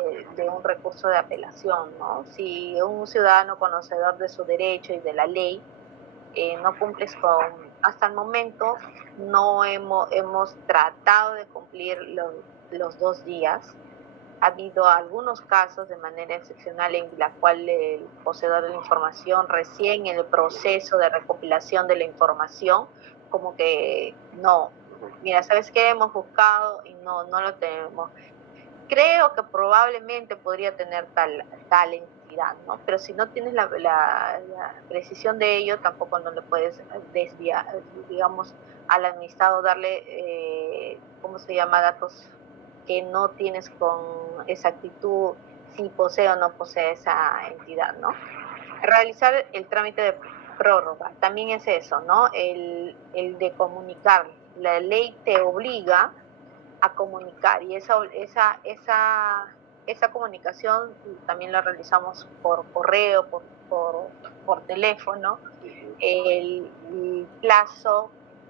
un recurso de apelación, ¿no? Si un ciudadano conocedor de su derecho y de la ley no cumples hasta el momento no hemos tratado de cumplir los 2 días. Ha habido algunos casos de manera excepcional en la cual el poseedor de la información recién en el proceso de recopilación de la información, como que no, mira, ¿sabes qué? Hemos buscado y no lo tenemos. Creo que probablemente podría tener tal entidad, ¿no? Pero si no tienes la precisión de ello, tampoco no le puedes desviar, digamos, al administrado darle, ¿cómo se llama?, datos que no tienes con exactitud si posee o no posee esa entidad, ¿no? Realizar el trámite de prórroga, también es eso, ¿no? El de comunicar. La ley te obliga a comunicar y esa comunicación también la realizamos por correo, por teléfono, el plazo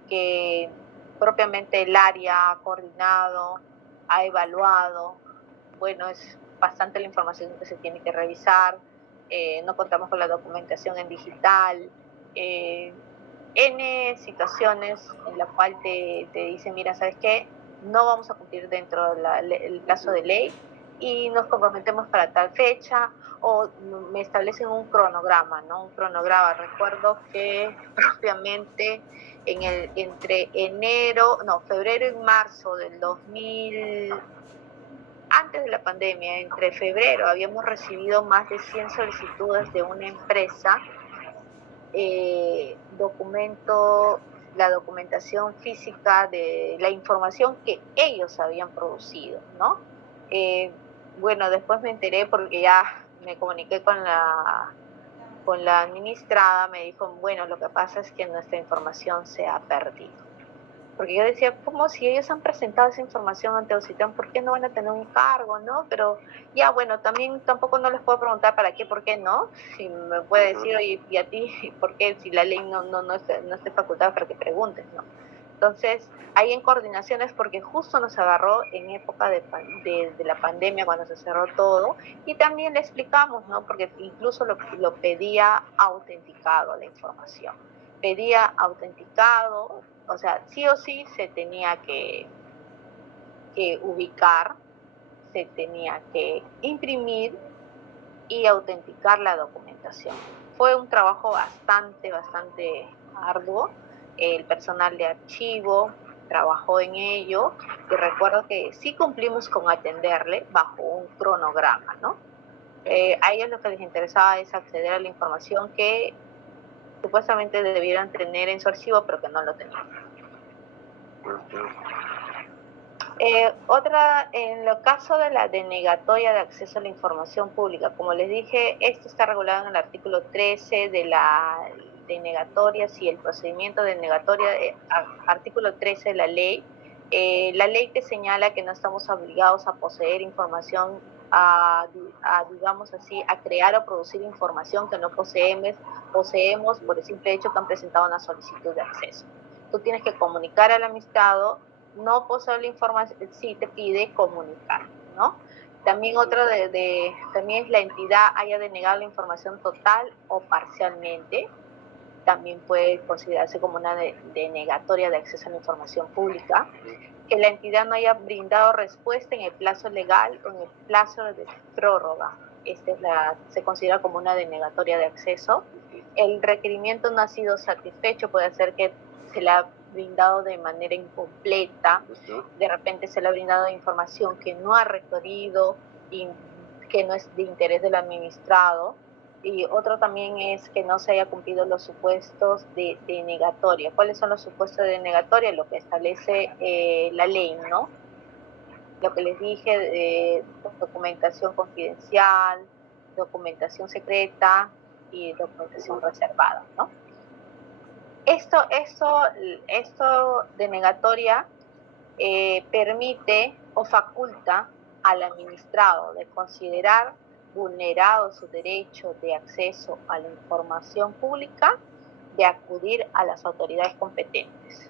que propiamente el área ha coordinado, ha evaluado, bueno, es bastante la información que se tiene que revisar, no contamos con la documentación en digital, N situaciones en la cual te dicen, mira, ¿sabes qué? No vamos a cumplir dentro del plazo de ley y nos comprometemos para tal fecha o me establecen un cronograma, ¿no? Un cronograma. Recuerdo que propiamente entre febrero y marzo del 2000, antes de la pandemia, entre febrero, habíamos recibido más de 100 solicitudes de una empresa, la documentación física de la información que ellos habían producido, ¿no? Bueno, después me enteré porque ya me comuniqué con la administrada, me dijo, bueno, lo que pasa es que nuestra información se ha perdido. Porque yo decía, ¿cómo si ellos han presentado esa información ante OCITAN, por qué no van a tener un cargo, no? Pero ya, bueno, también tampoco no les puedo preguntar para qué, por qué no. Si me puede decir, oye, ¿y a ti por qué? Si la ley no está facultada para que preguntes, ¿no? Entonces, ahí en coordinaciones, porque justo nos agarró en época de la pandemia, cuando se cerró todo, y también le explicamos, ¿no? Porque incluso lo pedía autenticado la información. Pedía autenticado, o sea, sí o sí se tenía que ubicar, se tenía que imprimir y autenticar la documentación. Fue un trabajo bastante arduo. El personal de archivo trabajó en ello y recuerdo que sí cumplimos con atenderle bajo un cronograma, ¿no? A ellos lo que les interesaba es acceder a la información que supuestamente debieran tener en su archivo, pero que no lo tenían. Otra, en el caso de la denegatoria de acceso a la información pública, como les dije, esto está regulado en el artículo 13 de la denegatoria, si el procedimiento de denegatoria, artículo 13 de la ley, La ley te señala que no estamos obligados a poseer información, digamos así, a crear o producir información que no poseemos por el simple hecho que han presentado una solicitud de acceso. Tú tienes que comunicar al administrado, no poseer la información, sí te pide comunicar, ¿no? También también es la entidad haya denegado la información total o parcialmente. También puede considerarse como una denegatoria de acceso a la información pública. Que la entidad no haya brindado respuesta en el plazo legal o en el plazo de prórroga. Se considera como una denegatoria de acceso. El requerimiento no ha sido satisfecho, puede ser que se le ha brindado de manera incompleta, de repente se le ha brindado información que no ha requerido y que no es de interés del administrado. Y otro también es que no se haya cumplido los supuestos de denegatoria. ¿Cuáles son los supuestos de denegatoria? Lo que establece la ley, ¿no? Lo que les dije, documentación confidencial, documentación secreta y documentación reservada, ¿no? Esto denegatoria permite o faculta al administrado de considerar vulnerado su derecho de acceso a la información pública, de acudir a las autoridades competentes.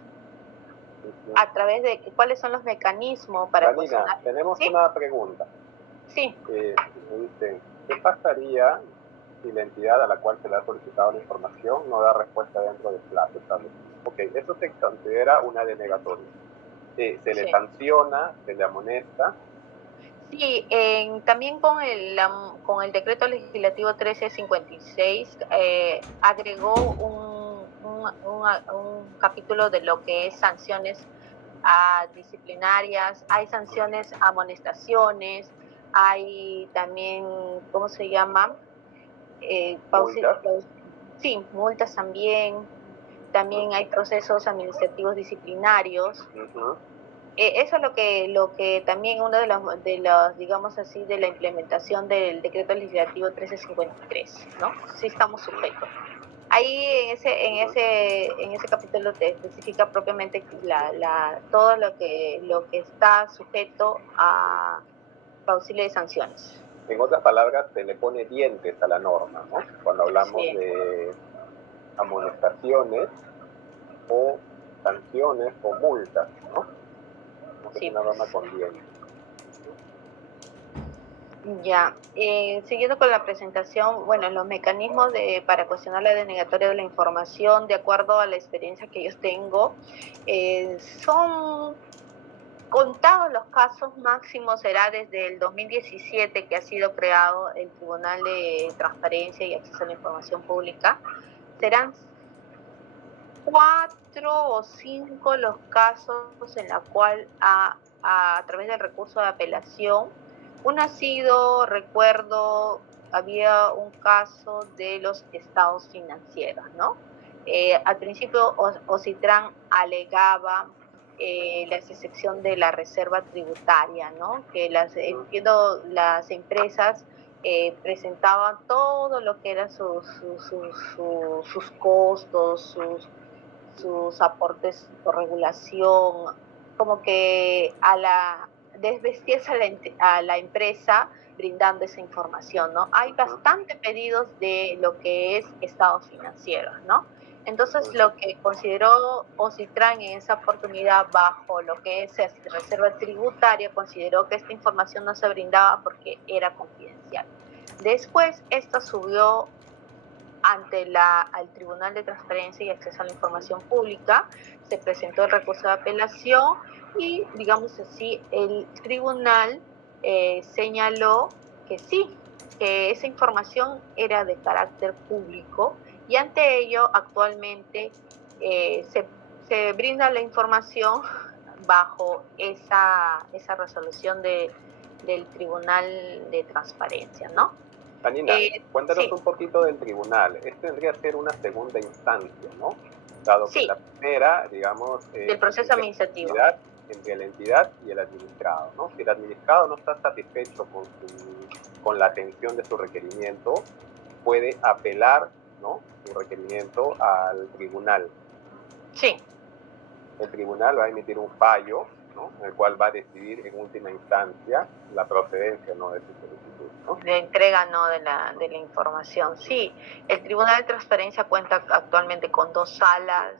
A través de cuáles son los mecanismos para Vanina, tenemos ¿sí? una pregunta. Sí. Me dice, ¿qué pasaría si la entidad a la cual se le ha solicitado la información no da respuesta dentro del plazo establecido? Ok, eso se considera una denegatoria. Se le sanciona, se le amonesta. Sí, también con el decreto legislativo 1356 agregó un capítulo de lo que es sanciones disciplinarias, hay sanciones, amonestaciones, hay también, ¿cómo se llama? ¿Multas? Sí, multas también. También hay procesos administrativos disciplinarios. Eso es lo que también uno de los, digamos así, de la implementación del decreto legislativo 1353, ¿no? Sí estamos sujetos. Ahí en ese capítulo te especifica propiamente todo lo que está sujeto a auxilio de sanciones. En otras palabras, se le pone dientes a la norma, ¿no? Cuando hablamos de amonestaciones o sanciones o multas, ¿no? Es una norma con dientes. Ya, siguiendo con la presentación, bueno, los mecanismos para cuestionar la denegatoria de la información, de acuerdo a la experiencia que yo tengo, son contados los casos máximos, será desde el 2017 que ha sido creado el Tribunal de Transparencia y Acceso a la Información Pública, serán 4 o 5 los casos en la cual a través del recurso de apelación, uno ha sido, recuerdo, había un caso de los estados financieros, ¿no? Al principio Ocitran alegaba la excepción de la reserva tributaria, ¿no? Que las empresas presentaban todo lo que eran sus costos, sus aportes por regulación, como que desvestirse a la empresa brindando esa información, ¿no? Hay bastante pedidos de lo que es estados financieros, ¿no? Entonces, lo que consideró Ocitran en esa oportunidad, bajo lo que es reserva tributaria, consideró que esta información no se brindaba porque era confidencial. Después, esta subió al Tribunal de Transparencia y Acceso a la Información Pública, se presentó el recurso de apelación y, digamos así, el tribunal señaló que sí, que esa información era de carácter público y ante ello actualmente se brinda la información bajo esa resolución del Tribunal de Transparencia, ¿no? Vanina, cuéntanos un poquito del tribunal. Este tendría que ser una segunda instancia, ¿no? Dado que la primera, digamos, del proceso administrativo entre la entidad y el administrado, ¿no? Si el administrado no está satisfecho con la atención de su requerimiento, puede apelar, ¿no?, su requerimiento al tribunal. Sí. El tribunal va a emitir un fallo ¿no? El cual va a decidir en última instancia la procedencia, ¿no?, de su solicitud, ¿no? De entrega, ¿no?, de la información. Sí, el Tribunal de Transparencia cuenta actualmente con 2 salas,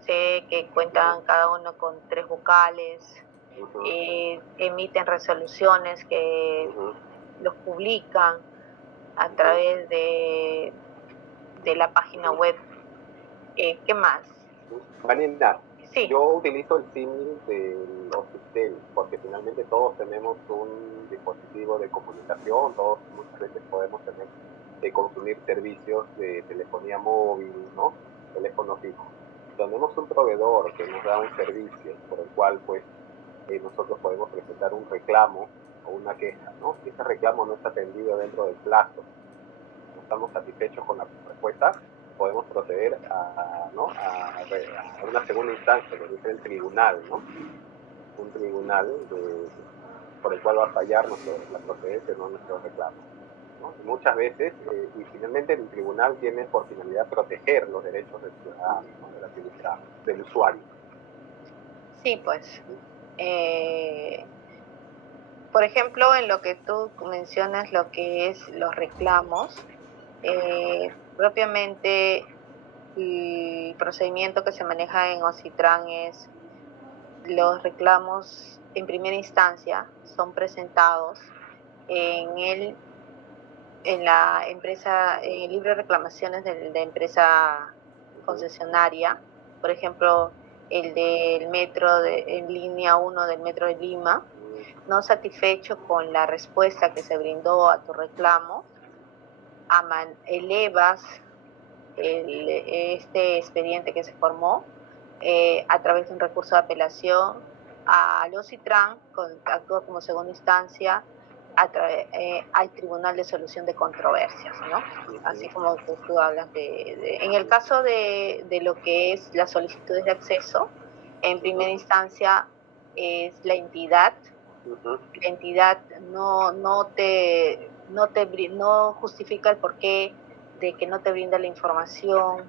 sé que cuentan cada uno con 3 vocales, emiten resoluciones que los publican a través de la página web. ¿Qué más? Vanina, Sí. yo utilizo el símil del Hospitel porque finalmente todos tenemos un dispositivo de comunicación, todos muchas veces podemos tener que consumir servicios de telefonía móvil, ¿no?, teléfono fijo. Tenemos un proveedor que nos da un servicio por el cual pues nosotros podemos presentar un reclamo o una queja, ¿no? Si ese reclamo no está atendido dentro del plazo, no estamos satisfechos con la respuesta, podemos proceder a una segunda instancia, que es el tribunal, ¿no? Un tribunal por el cual va a fallar la procedencia, no nuestro reclamo, ¿no? Y muchas veces, y finalmente el tribunal tiene por finalidad proteger los derechos del ciudadano, ¿no?, del usuario. Sí, pues. Por ejemplo, en lo que tú mencionas, lo que es los reclamos, propiamente el procedimiento que se maneja en Ocitran es los reclamos en primera instancia son presentados en la empresa, en el libro de reclamaciones de la empresa concesionaria. Por ejemplo, el del metro en línea 1 del metro de Lima. No satisfecho con la respuesta que se brindó a tu reclamo, elevas este expediente que se formó a través de un recurso de apelación a Ocitran, actúa como segunda instancia al Tribunal de Solución de Controversias, ¿no? Así como tú hablas en el caso de lo que es las solicitudes de acceso, en primera instancia es la entidad. La entidad no justifica el porqué de que no te brinda la información,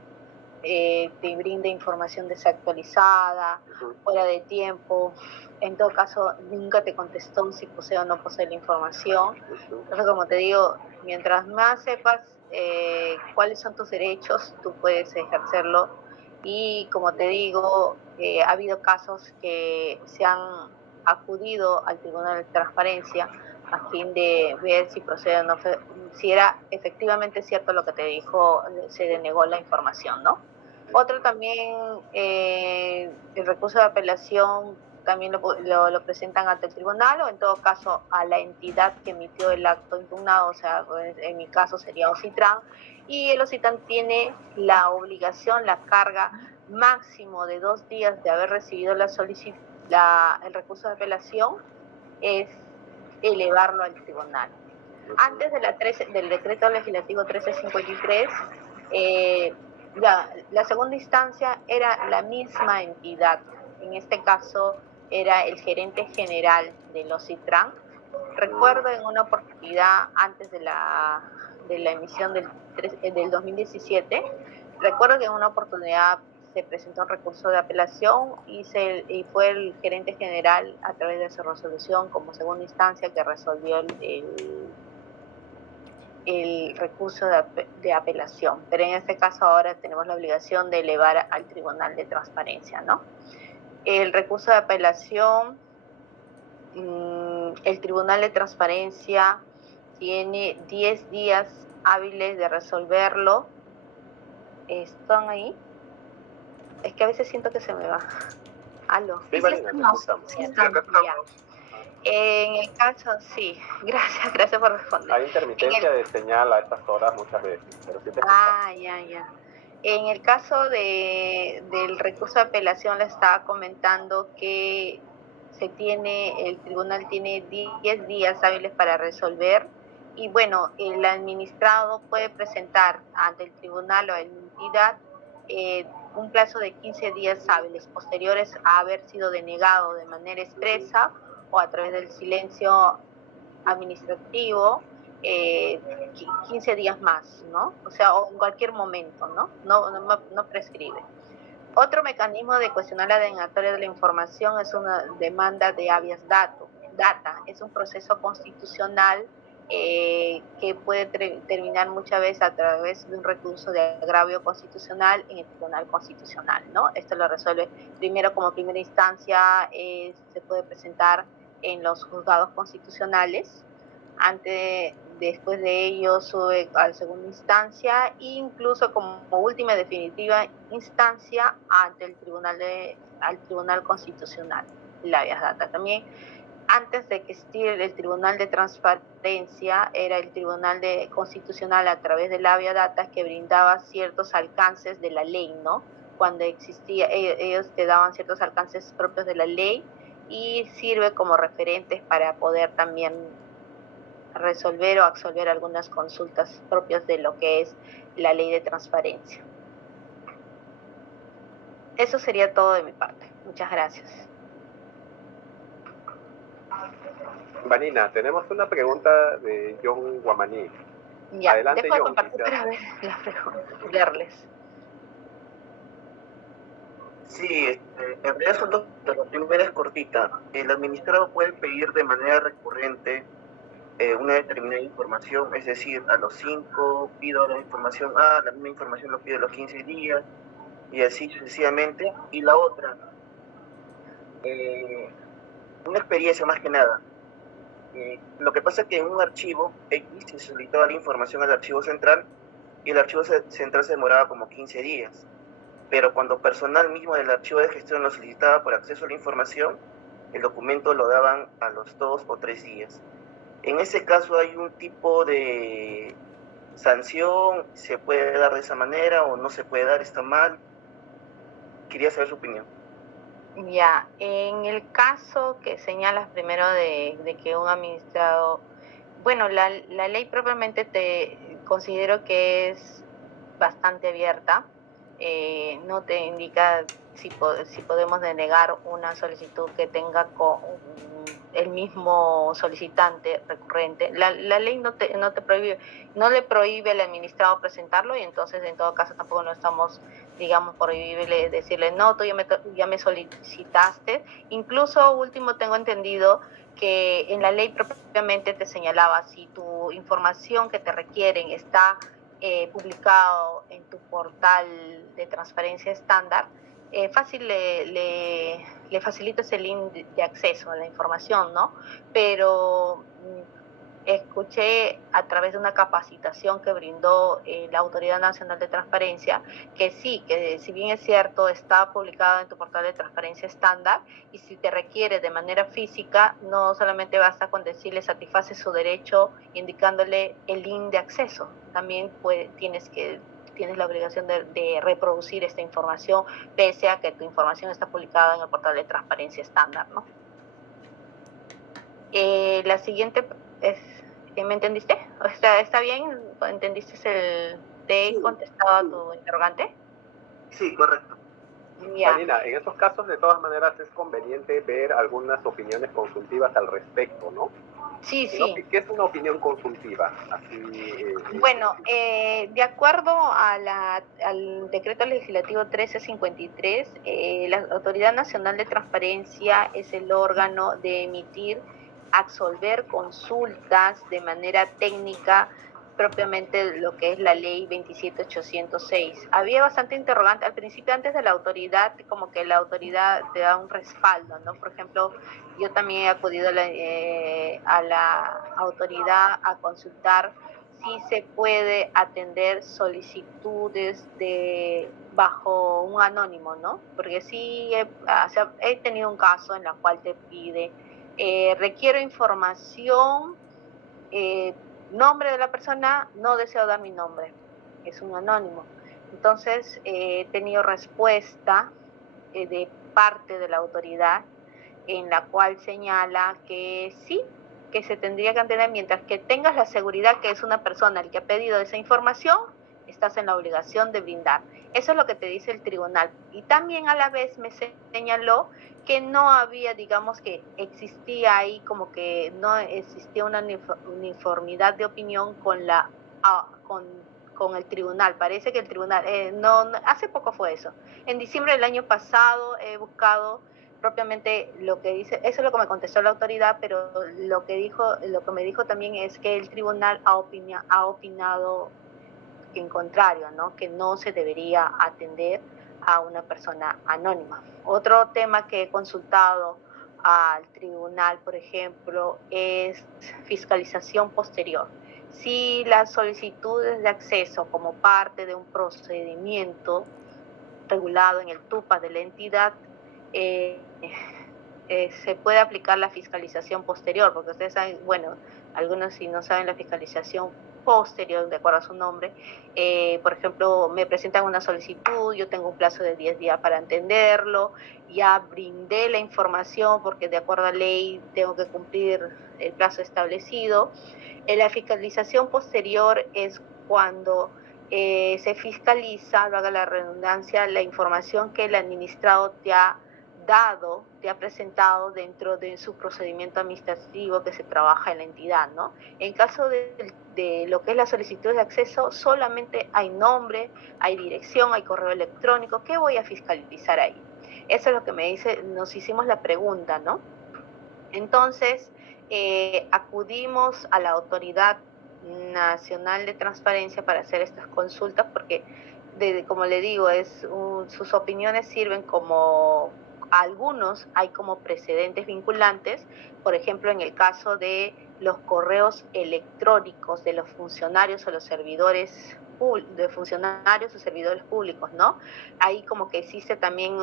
te brinda información desactualizada, fuera de tiempo. En todo caso, nunca te contestó si posee o no posee la información. Entonces, como te digo, mientras más sepas cuáles son tus derechos, tú puedes ejercerlo. Y como te digo, ha habido casos que se han acudido al Tribunal de Transparencia a fin de ver si procede o no, si era efectivamente cierto lo que te dijo, se denegó la información, ¿no? Otro también, el recurso de apelación también lo presentan ante el tribunal o en todo caso a la entidad que emitió el acto impugnado, o sea, en mi caso sería Ocitran, y el Ocitran tiene la obligación, la carga máximo de 2 días de haber recibido el recurso de apelación es elevarlo al tribunal. Antes del decreto legislativo 1353, la segunda instancia era la misma entidad. En este caso era el gerente general del Ocitran. Recuerdo en una oportunidad antes de la emisión del 2017, recuerdo que en una oportunidad se presentó un recurso de apelación y fue el gerente general a través de su resolución como segunda instancia que resolvió el recurso de apelación. Pero en este caso ahora tenemos la obligación de elevar al Tribunal de Transparencia, ¿no? El recurso de apelación, el Tribunal de Transparencia tiene 10 días hábiles de resolverlo. ¿Están ahí? Es que a veces siento que se me va. Aló. Sí, Marina, te escuchamos. Sí, estamos, ya. En el caso, sí. Gracias por responder. Hay intermitencia de señal a estas horas muchas veces, pero sí te escuchamos. Ya. En el caso del recurso de apelación, le estaba comentando que el tribunal tiene 10 días hábiles para resolver y bueno, el administrado puede presentar ante el tribunal o la entidad un plazo de 15 días hábiles posteriores a haber sido denegado de manera expresa o a través del silencio administrativo, 15 días más, ¿no? O sea, o en cualquier momento, ¿no? No prescribe. Otro mecanismo de cuestionar la denegatoria de la información es una demanda de habeas data. Es un proceso constitucional que puede terminar muchas veces a través de un recurso de agravio constitucional en el Tribunal Constitucional, ¿no? Esto lo resuelve primero como primera instancia, se puede presentar en los juzgados constitucionales. Después de ello sube a la segunda instancia e incluso como última y definitiva instancia ante al Tribunal Constitucional, la habeas data. También antes de que existiera el Tribunal de Transparencia, era el Tribunal Constitucional a través de la habeas data que brindaba ciertos alcances de la ley, ¿no? Cuando existía, ellos te daban ciertos alcances propios de la ley y sirve como referentes para poder también resolver o absolver algunas consultas propias de lo que es la ley de transparencia. Eso sería todo de mi parte. Muchas gracias. Vanina, tenemos una pregunta de John Guamaní. Ya, Adelante, dejo de John. compartir para ver las preguntas, leerles. Sí, en realidad son dos, pero la primera es cortita. El administrado puede pedir de manera recurrente una determinada información, es decir, a los 5 pido la información A, la misma información lo pido a los 15 días, y así sucesivamente. Y la otra, una experiencia más que nada. Lo que pasa es que en un archivo X se solicitaba la información al archivo central y el archivo central se demoraba como 15 días. Pero cuando personal mismo del archivo de gestión lo solicitaba por acceso a la información, el documento lo daban a los 2 o 3 días. En ese caso hay un tipo de sanción, se puede dar de esa manera o no se puede dar, está mal. Quería saber su opinión. Ya, en el caso que señalas primero de que un administrado, bueno, la ley propiamente te considero que es bastante abierta, no te indica si podemos denegar una solicitud que tenga el mismo solicitante recurrente. La ley no te prohíbe, no le prohíbe al administrado presentarlo y entonces en todo caso tampoco no estamos, digamos, prohibible decirle, no, tú ya me solicitaste. Incluso último tengo entendido que en la ley propiamente te señalaba si tu información que te requieren está publicado en tu portal de transparencia estándar, fácil le facilitas el link de acceso a la información, ¿no? Pero escuché a través de una capacitación que brindó la Autoridad Nacional de Transparencia que sí, que si bien es cierto, está publicado en tu portal de transparencia estándar y si te requiere de manera física, no solamente basta con decirle satisface su derecho indicándole el link de acceso, también tienes la obligación de reproducir esta información pese a que tu información está publicada en el portal de transparencia estándar, ¿no? La siguiente es, ¿me entendiste? ¿Está bien? ¿Entendiste te he contestado a tu interrogante? Sí, correcto. Ya. Vanina, en esos casos de todas maneras es conveniente ver algunas opiniones consultivas al respecto, ¿no? Sí, sí. ¿Qué es una opinión consultiva? Así, bueno, de acuerdo al decreto legislativo 1353, la Autoridad Nacional de Transparencia es el órgano de emitir, absolver consultas de manera técnica propiamente lo que es la ley 27806. Había bastante interrogante al principio antes de la autoridad, como que la autoridad te da un respaldo, ¿no? Por ejemplo, yo también he acudido a la autoridad a consultar si se puede atender solicitudes bajo un anónimo, ¿no? Porque sí he tenido un caso en el cual te pide, requiero información, nombre de la persona, no deseo dar mi nombre, es un anónimo. Entonces, he tenido respuesta de parte de la autoridad en la cual señala que sí, que se tendría que atender mientras que tengas la seguridad que es una persona el que ha pedido esa información, estás en la obligación de brindar. Eso es lo que te dice el tribunal. Y también a la vez me señaló que no había, digamos que existía ahí como que no existía una uniformidad de opinión con con el tribunal. Parece que el tribunal, hace poco fue eso. En diciembre del año pasado he buscado propiamente lo que dice, eso es lo que me contestó la autoridad, pero lo que me dijo también es que el tribunal ha opinado en contrario, ¿no? Que no se debería atender a una persona anónima. Otro tema que he consultado al tribunal, por ejemplo, es fiscalización posterior. Si las solicitudes de acceso como parte de un procedimiento regulado en el TUPA de la entidad, se puede aplicar la fiscalización posterior, porque ustedes saben, bueno, algunos si no saben la fiscalización posterior, de acuerdo a su nombre, por ejemplo, me presentan una solicitud, yo tengo un plazo de 10 días para entenderlo, ya brindé la información porque de acuerdo a ley tengo que cumplir el plazo establecido. La fiscalización posterior es cuando se fiscaliza, valga la redundancia, la información que el administrado te ha dado, te ha presentado dentro de su procedimiento administrativo que se trabaja en la entidad, ¿no? En caso de lo que es la solicitud de acceso, solamente hay nombre, hay dirección, hay correo electrónico. ¿Qué voy a fiscalizar ahí? Eso es lo que me dice, nos hicimos la pregunta, ¿no? Entonces, acudimos a la Autoridad Nacional de Transparencia para hacer estas consultas porque, como le digo, sus opiniones sirven como, algunos hay como precedentes vinculantes, por ejemplo, en el caso de los correos electrónicos de los funcionarios o los servidores de funcionarios o servidores públicos, ¿no? Ahí como que existe también,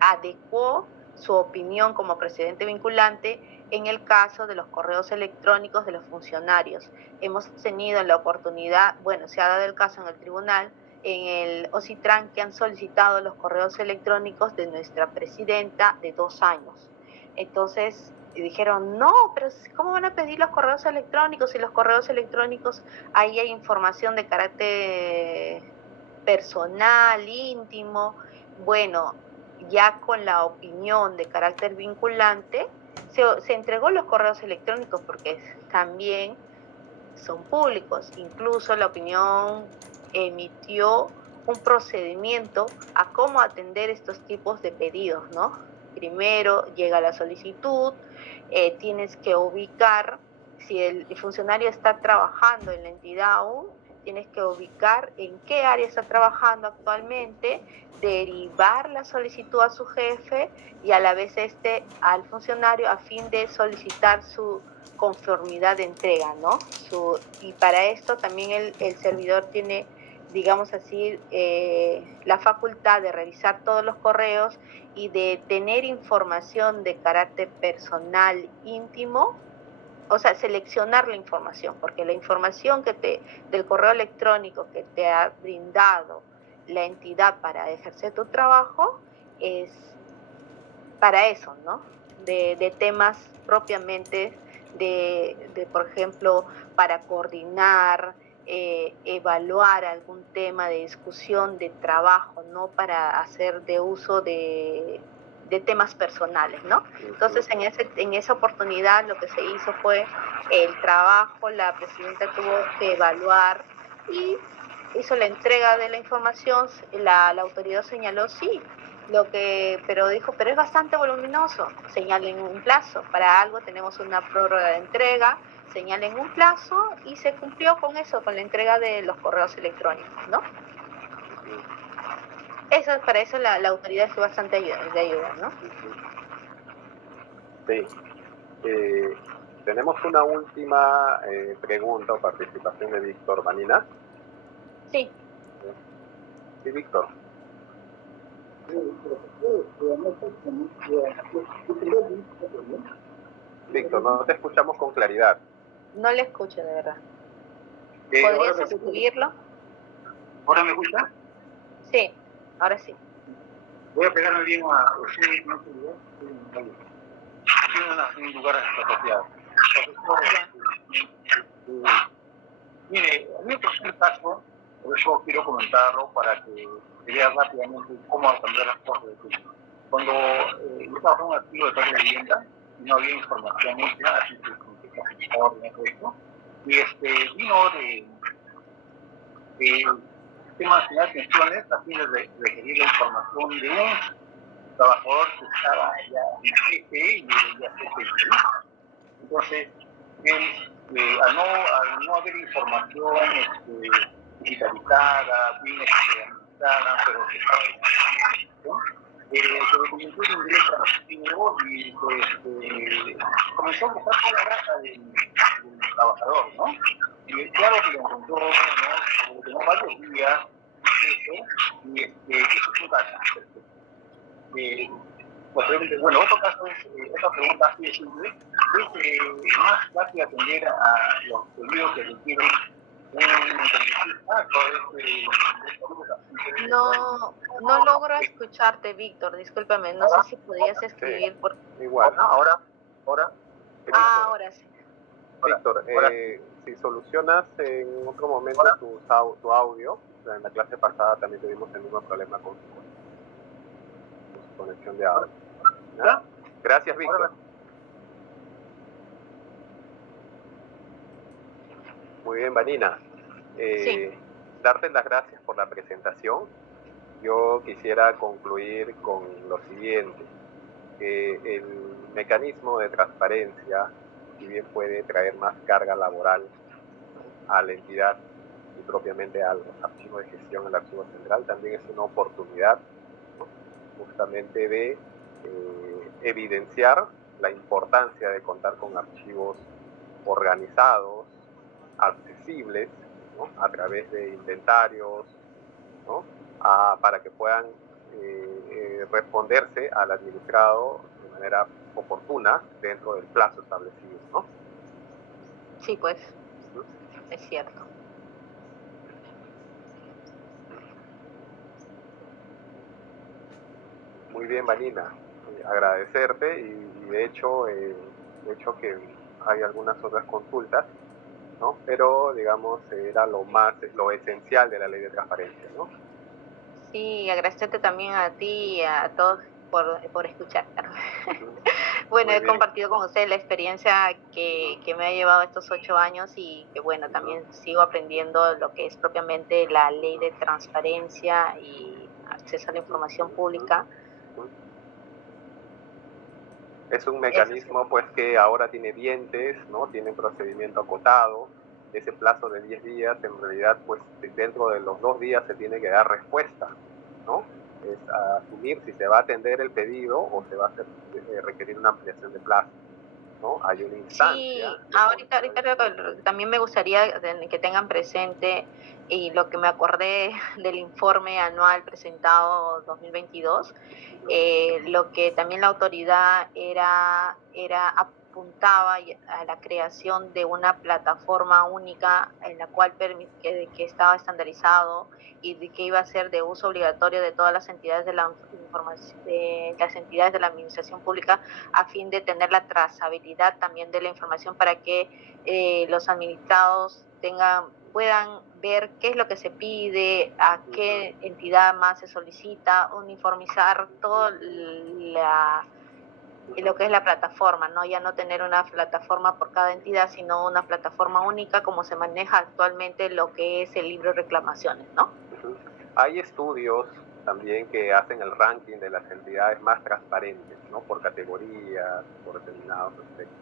adecuó su opinión como precedente vinculante en el caso de los correos electrónicos de los funcionarios. Hemos tenido la oportunidad, bueno, se ha dado el caso en el tribunal, en el OCITRAN, que han solicitado los correos electrónicos de nuestra presidenta de 2 años. Entonces dijeron, no, pero ¿cómo van a pedir los correos electrónicos? Si los correos electrónicos, ahí hay información de carácter personal, íntimo. Bueno, ya con la opinión de carácter vinculante, se entregó los correos electrónicos porque también son públicos. Incluso la opinión emitió un procedimiento a cómo atender estos tipos de pedidos, ¿no? Primero llega la solicitud, tienes que ubicar, si el funcionario está trabajando en la entidad aún, tienes que ubicar en qué área está trabajando actualmente, derivar la solicitud a su jefe y a la vez al funcionario a fin de solicitar su conformidad de entrega, ¿no? Y para esto también el servidor tiene, digamos así, la facultad de revisar todos los correos y de tener información de carácter personal íntimo, o sea, seleccionar la información, porque la información del correo electrónico que te ha brindado la entidad para ejercer tu trabajo es para eso, ¿no? De temas propiamente por ejemplo, para coordinar, evaluar algún tema de discusión, de trabajo, no para hacer de uso de temas personales, ¿no? Entonces, en esa oportunidad lo que se hizo fue el trabajo, la presidenta tuvo que evaluar y hizo la entrega de la información, la autoridad señaló, sí, pero dijo, pero es bastante voluminoso, señalen un plazo, para algo tenemos una prórroga de entrega, señalen un plazo y se cumplió con eso, con la entrega de los correos electrónicos, ¿no? Para eso la autoridad fue bastante de ayuda, ¿no? Sí. Tenemos una última pregunta o participación de Víctor Vanina. Sí. Sí, Víctor. Víctor, no te escuchamos con claridad. No le escucho, de verdad. ¿Podrías suscribirlo? ¿Ahora me escucha? Sí, ahora sí. Voy a pegarme bien a un lugar apropiado. Mire, a mí me pasó un caso, por eso quiero comentarlo para que vea rápidamente cómo han cambiado las cosas. Cuando yo trabajaba en un archivo de tal de vivienda, no había información útil, así que por ejemplo, y vino sistema nacional de pensiones a fin de requerir la información de un trabajador que estaba ya en jefe y ya se pensionista. Entonces, él, al no haber información digitalizada, bien administrada, pero que estaba en se documentó el ingreso al archivo y pues comenzó a buscar toda la grasa del trabajador, ¿no? Y claro que lo encontró, ¿no? Tomó varios días, eso, y eso es un caso. Bueno, otro caso es, otra pregunta así de simple, es más fácil atender a los pedidos que requieren un congresista. No logro escucharte, Víctor, discúlpame, no sé si podías escribir por... Igual. Ahora. Ahora sí. Víctor, si solucionas en otro momento tu audio, en la clase pasada también tuvimos el mismo problema con su conexión de audio. ¿Ya? Gracias, Víctor. Muy bien, Vanina. Sí. Darte las gracias por la presentación. Yo quisiera concluir con lo siguiente, que el mecanismo de transparencia, si bien puede traer más carga laboral a la entidad y propiamente al archivo de gestión, al archivo central, también es una oportunidad, ¿no? Justamente de evidenciar la importancia de contar con archivos organizados, accesibles, ¿no? A través de inventarios, ¿no? Para que puedan responderse al administrado de manera oportuna dentro del plazo establecido, ¿no? Sí, pues, es cierto. Muy bien, Vanina, agradecerte y de hecho que hay algunas otras consultas, ¿no? Pero digamos era lo esencial de la ley de transparencia, ¿no? Sí, agradecerte también a ti y a todos por escuchar. Bueno, he compartido con usted la experiencia que me ha llevado estos 8 años y que bueno, también sigo aprendiendo lo que es propiamente la ley de transparencia y acceso a la información pública. Es un mecanismo pues que ahora tiene dientes, ¿no? Tiene un procedimiento acotado. Ese plazo de 10 días, en realidad, pues dentro de los 2 días se tiene que dar respuesta, ¿no? Es asumir si se va a atender el pedido o se va a requerir una ampliación de plazo, ¿no? Hay una instancia. Sí, ahorita también me gustaría que tengan presente, y lo que me acordé del informe anual presentado 2022, lo que también la autoridad apuntaba a la creación de una plataforma única en la cual que estaba estandarizado y de que iba a ser de uso obligatorio de todas las entidades de la información, de las entidades de la administración pública, a fin de tener la trazabilidad también de la información para que los administrados puedan ver qué es lo que se pide, a qué entidad más se solicita, uniformizar todo lo que es la plataforma, ¿no? Ya no tener una plataforma por cada entidad, sino una plataforma única como se maneja actualmente lo que es el libro de reclamaciones, ¿no? Hay estudios también que hacen el ranking de las entidades más transparentes, ¿no? Por categorías, por determinados aspectos.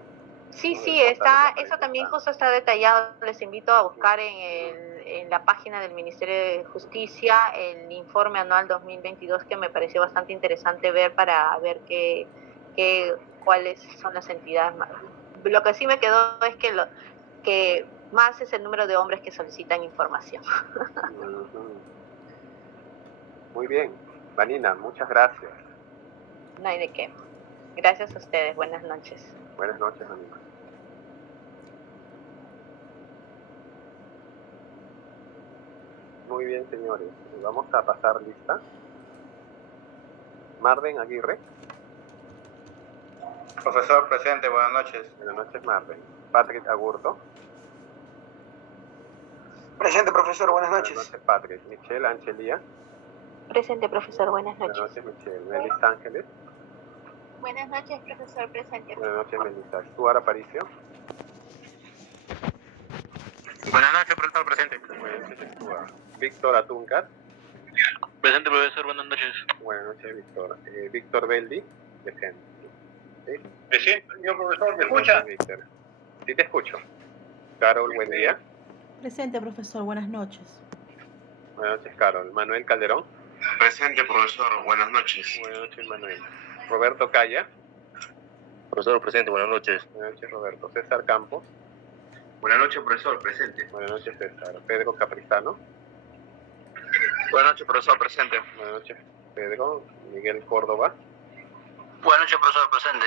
Sí, sí, eso también justo está detallado. Les invito a buscar en la página del Ministerio de Justicia el informe anual 2022, que me pareció bastante interesante ver para ver cuáles son las entidades más. Lo que sí me quedó es que más es el número de hombres que solicitan información. Muy bien, Vanina, muchas gracias. No hay de qué. Gracias a ustedes. Buenas noches. Buenas noches, Vanina. Muy bien, señores. Vamos a pasar lista. Marden Aguirre. Profesor presente, buenas noches. Buenas noches, Marden. Patrick Agurto. Presente, profesor, buenas noches. Buenas noches, Patrick. Michelle Anchelia. Presente, profesor, buenas noches. Buenas noches, Michelle. Melissa Ángeles. Buenas noches, profesor, presente. Buenas noches, Melissa. Stuart Aparicio. Buenas noches, profesor presente. Buenas noches, Stuart. Víctor Atuncat. Presente, profesor, buenas noches. Buenas noches, Víctor. Víctor Beldi, presente. ¿Sí? Presente, señor profesor, ¿me escucha? Víctor. Sí, te escucho. Carol, buen día. Presente, profesor. Buenas noches. Buenas noches, Carol. Manuel Calderón. Presente, profesor. Buenas noches. Buenas noches, Manuel. Roberto Calla. Profesor, presente, buenas noches. Buenas noches, Roberto. César Campos. Buenas noches, profesor. Presente. Buenas noches, César. Pedro Caprizano. Buenas noches, profesor. Presente. Buenas noches, Pedro. Miguel Córdoba. Buenas noches, profesor, presente.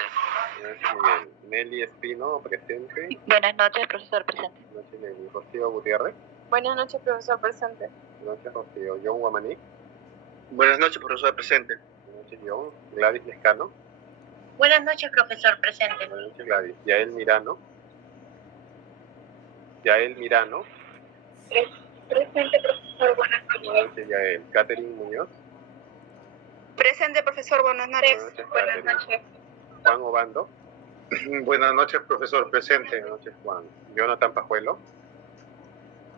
Buenas noches, Miguel. Nelly Espino, presente. Buenas noches, profesor presente. Buenas noches, Nelly. Rocío Gutiérrez. Buenas noches, profesor presente. Buenas noches, Rocío. John Guamaní. Buenas noches, profesor. Presente. Buenas noches, John. Gladys Lescano. Buenas noches, profesor presente. Buenas noches, Gladys. Yael Mirano. Yael Mirano. Presente, profesor, buenas Buenas noches, Yael. Catherine Muñoz. Presente, profesor, buenas Buenas noches, Catherine. Juan Obando. Buenas noches, profesor. Presente. Buenas noches, Juan. Jonathan Pajuelo.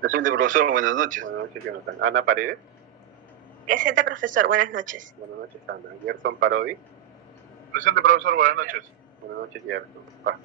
Presente, profesor. Buenas noches. Buenas noches, Jonathan. Ana Paredes. Presente, profesor, buenas noches. Buenas noches, Ana. Gerson Parodi. Presente, profesor. Buenas noches. Buenas noches, Gerson.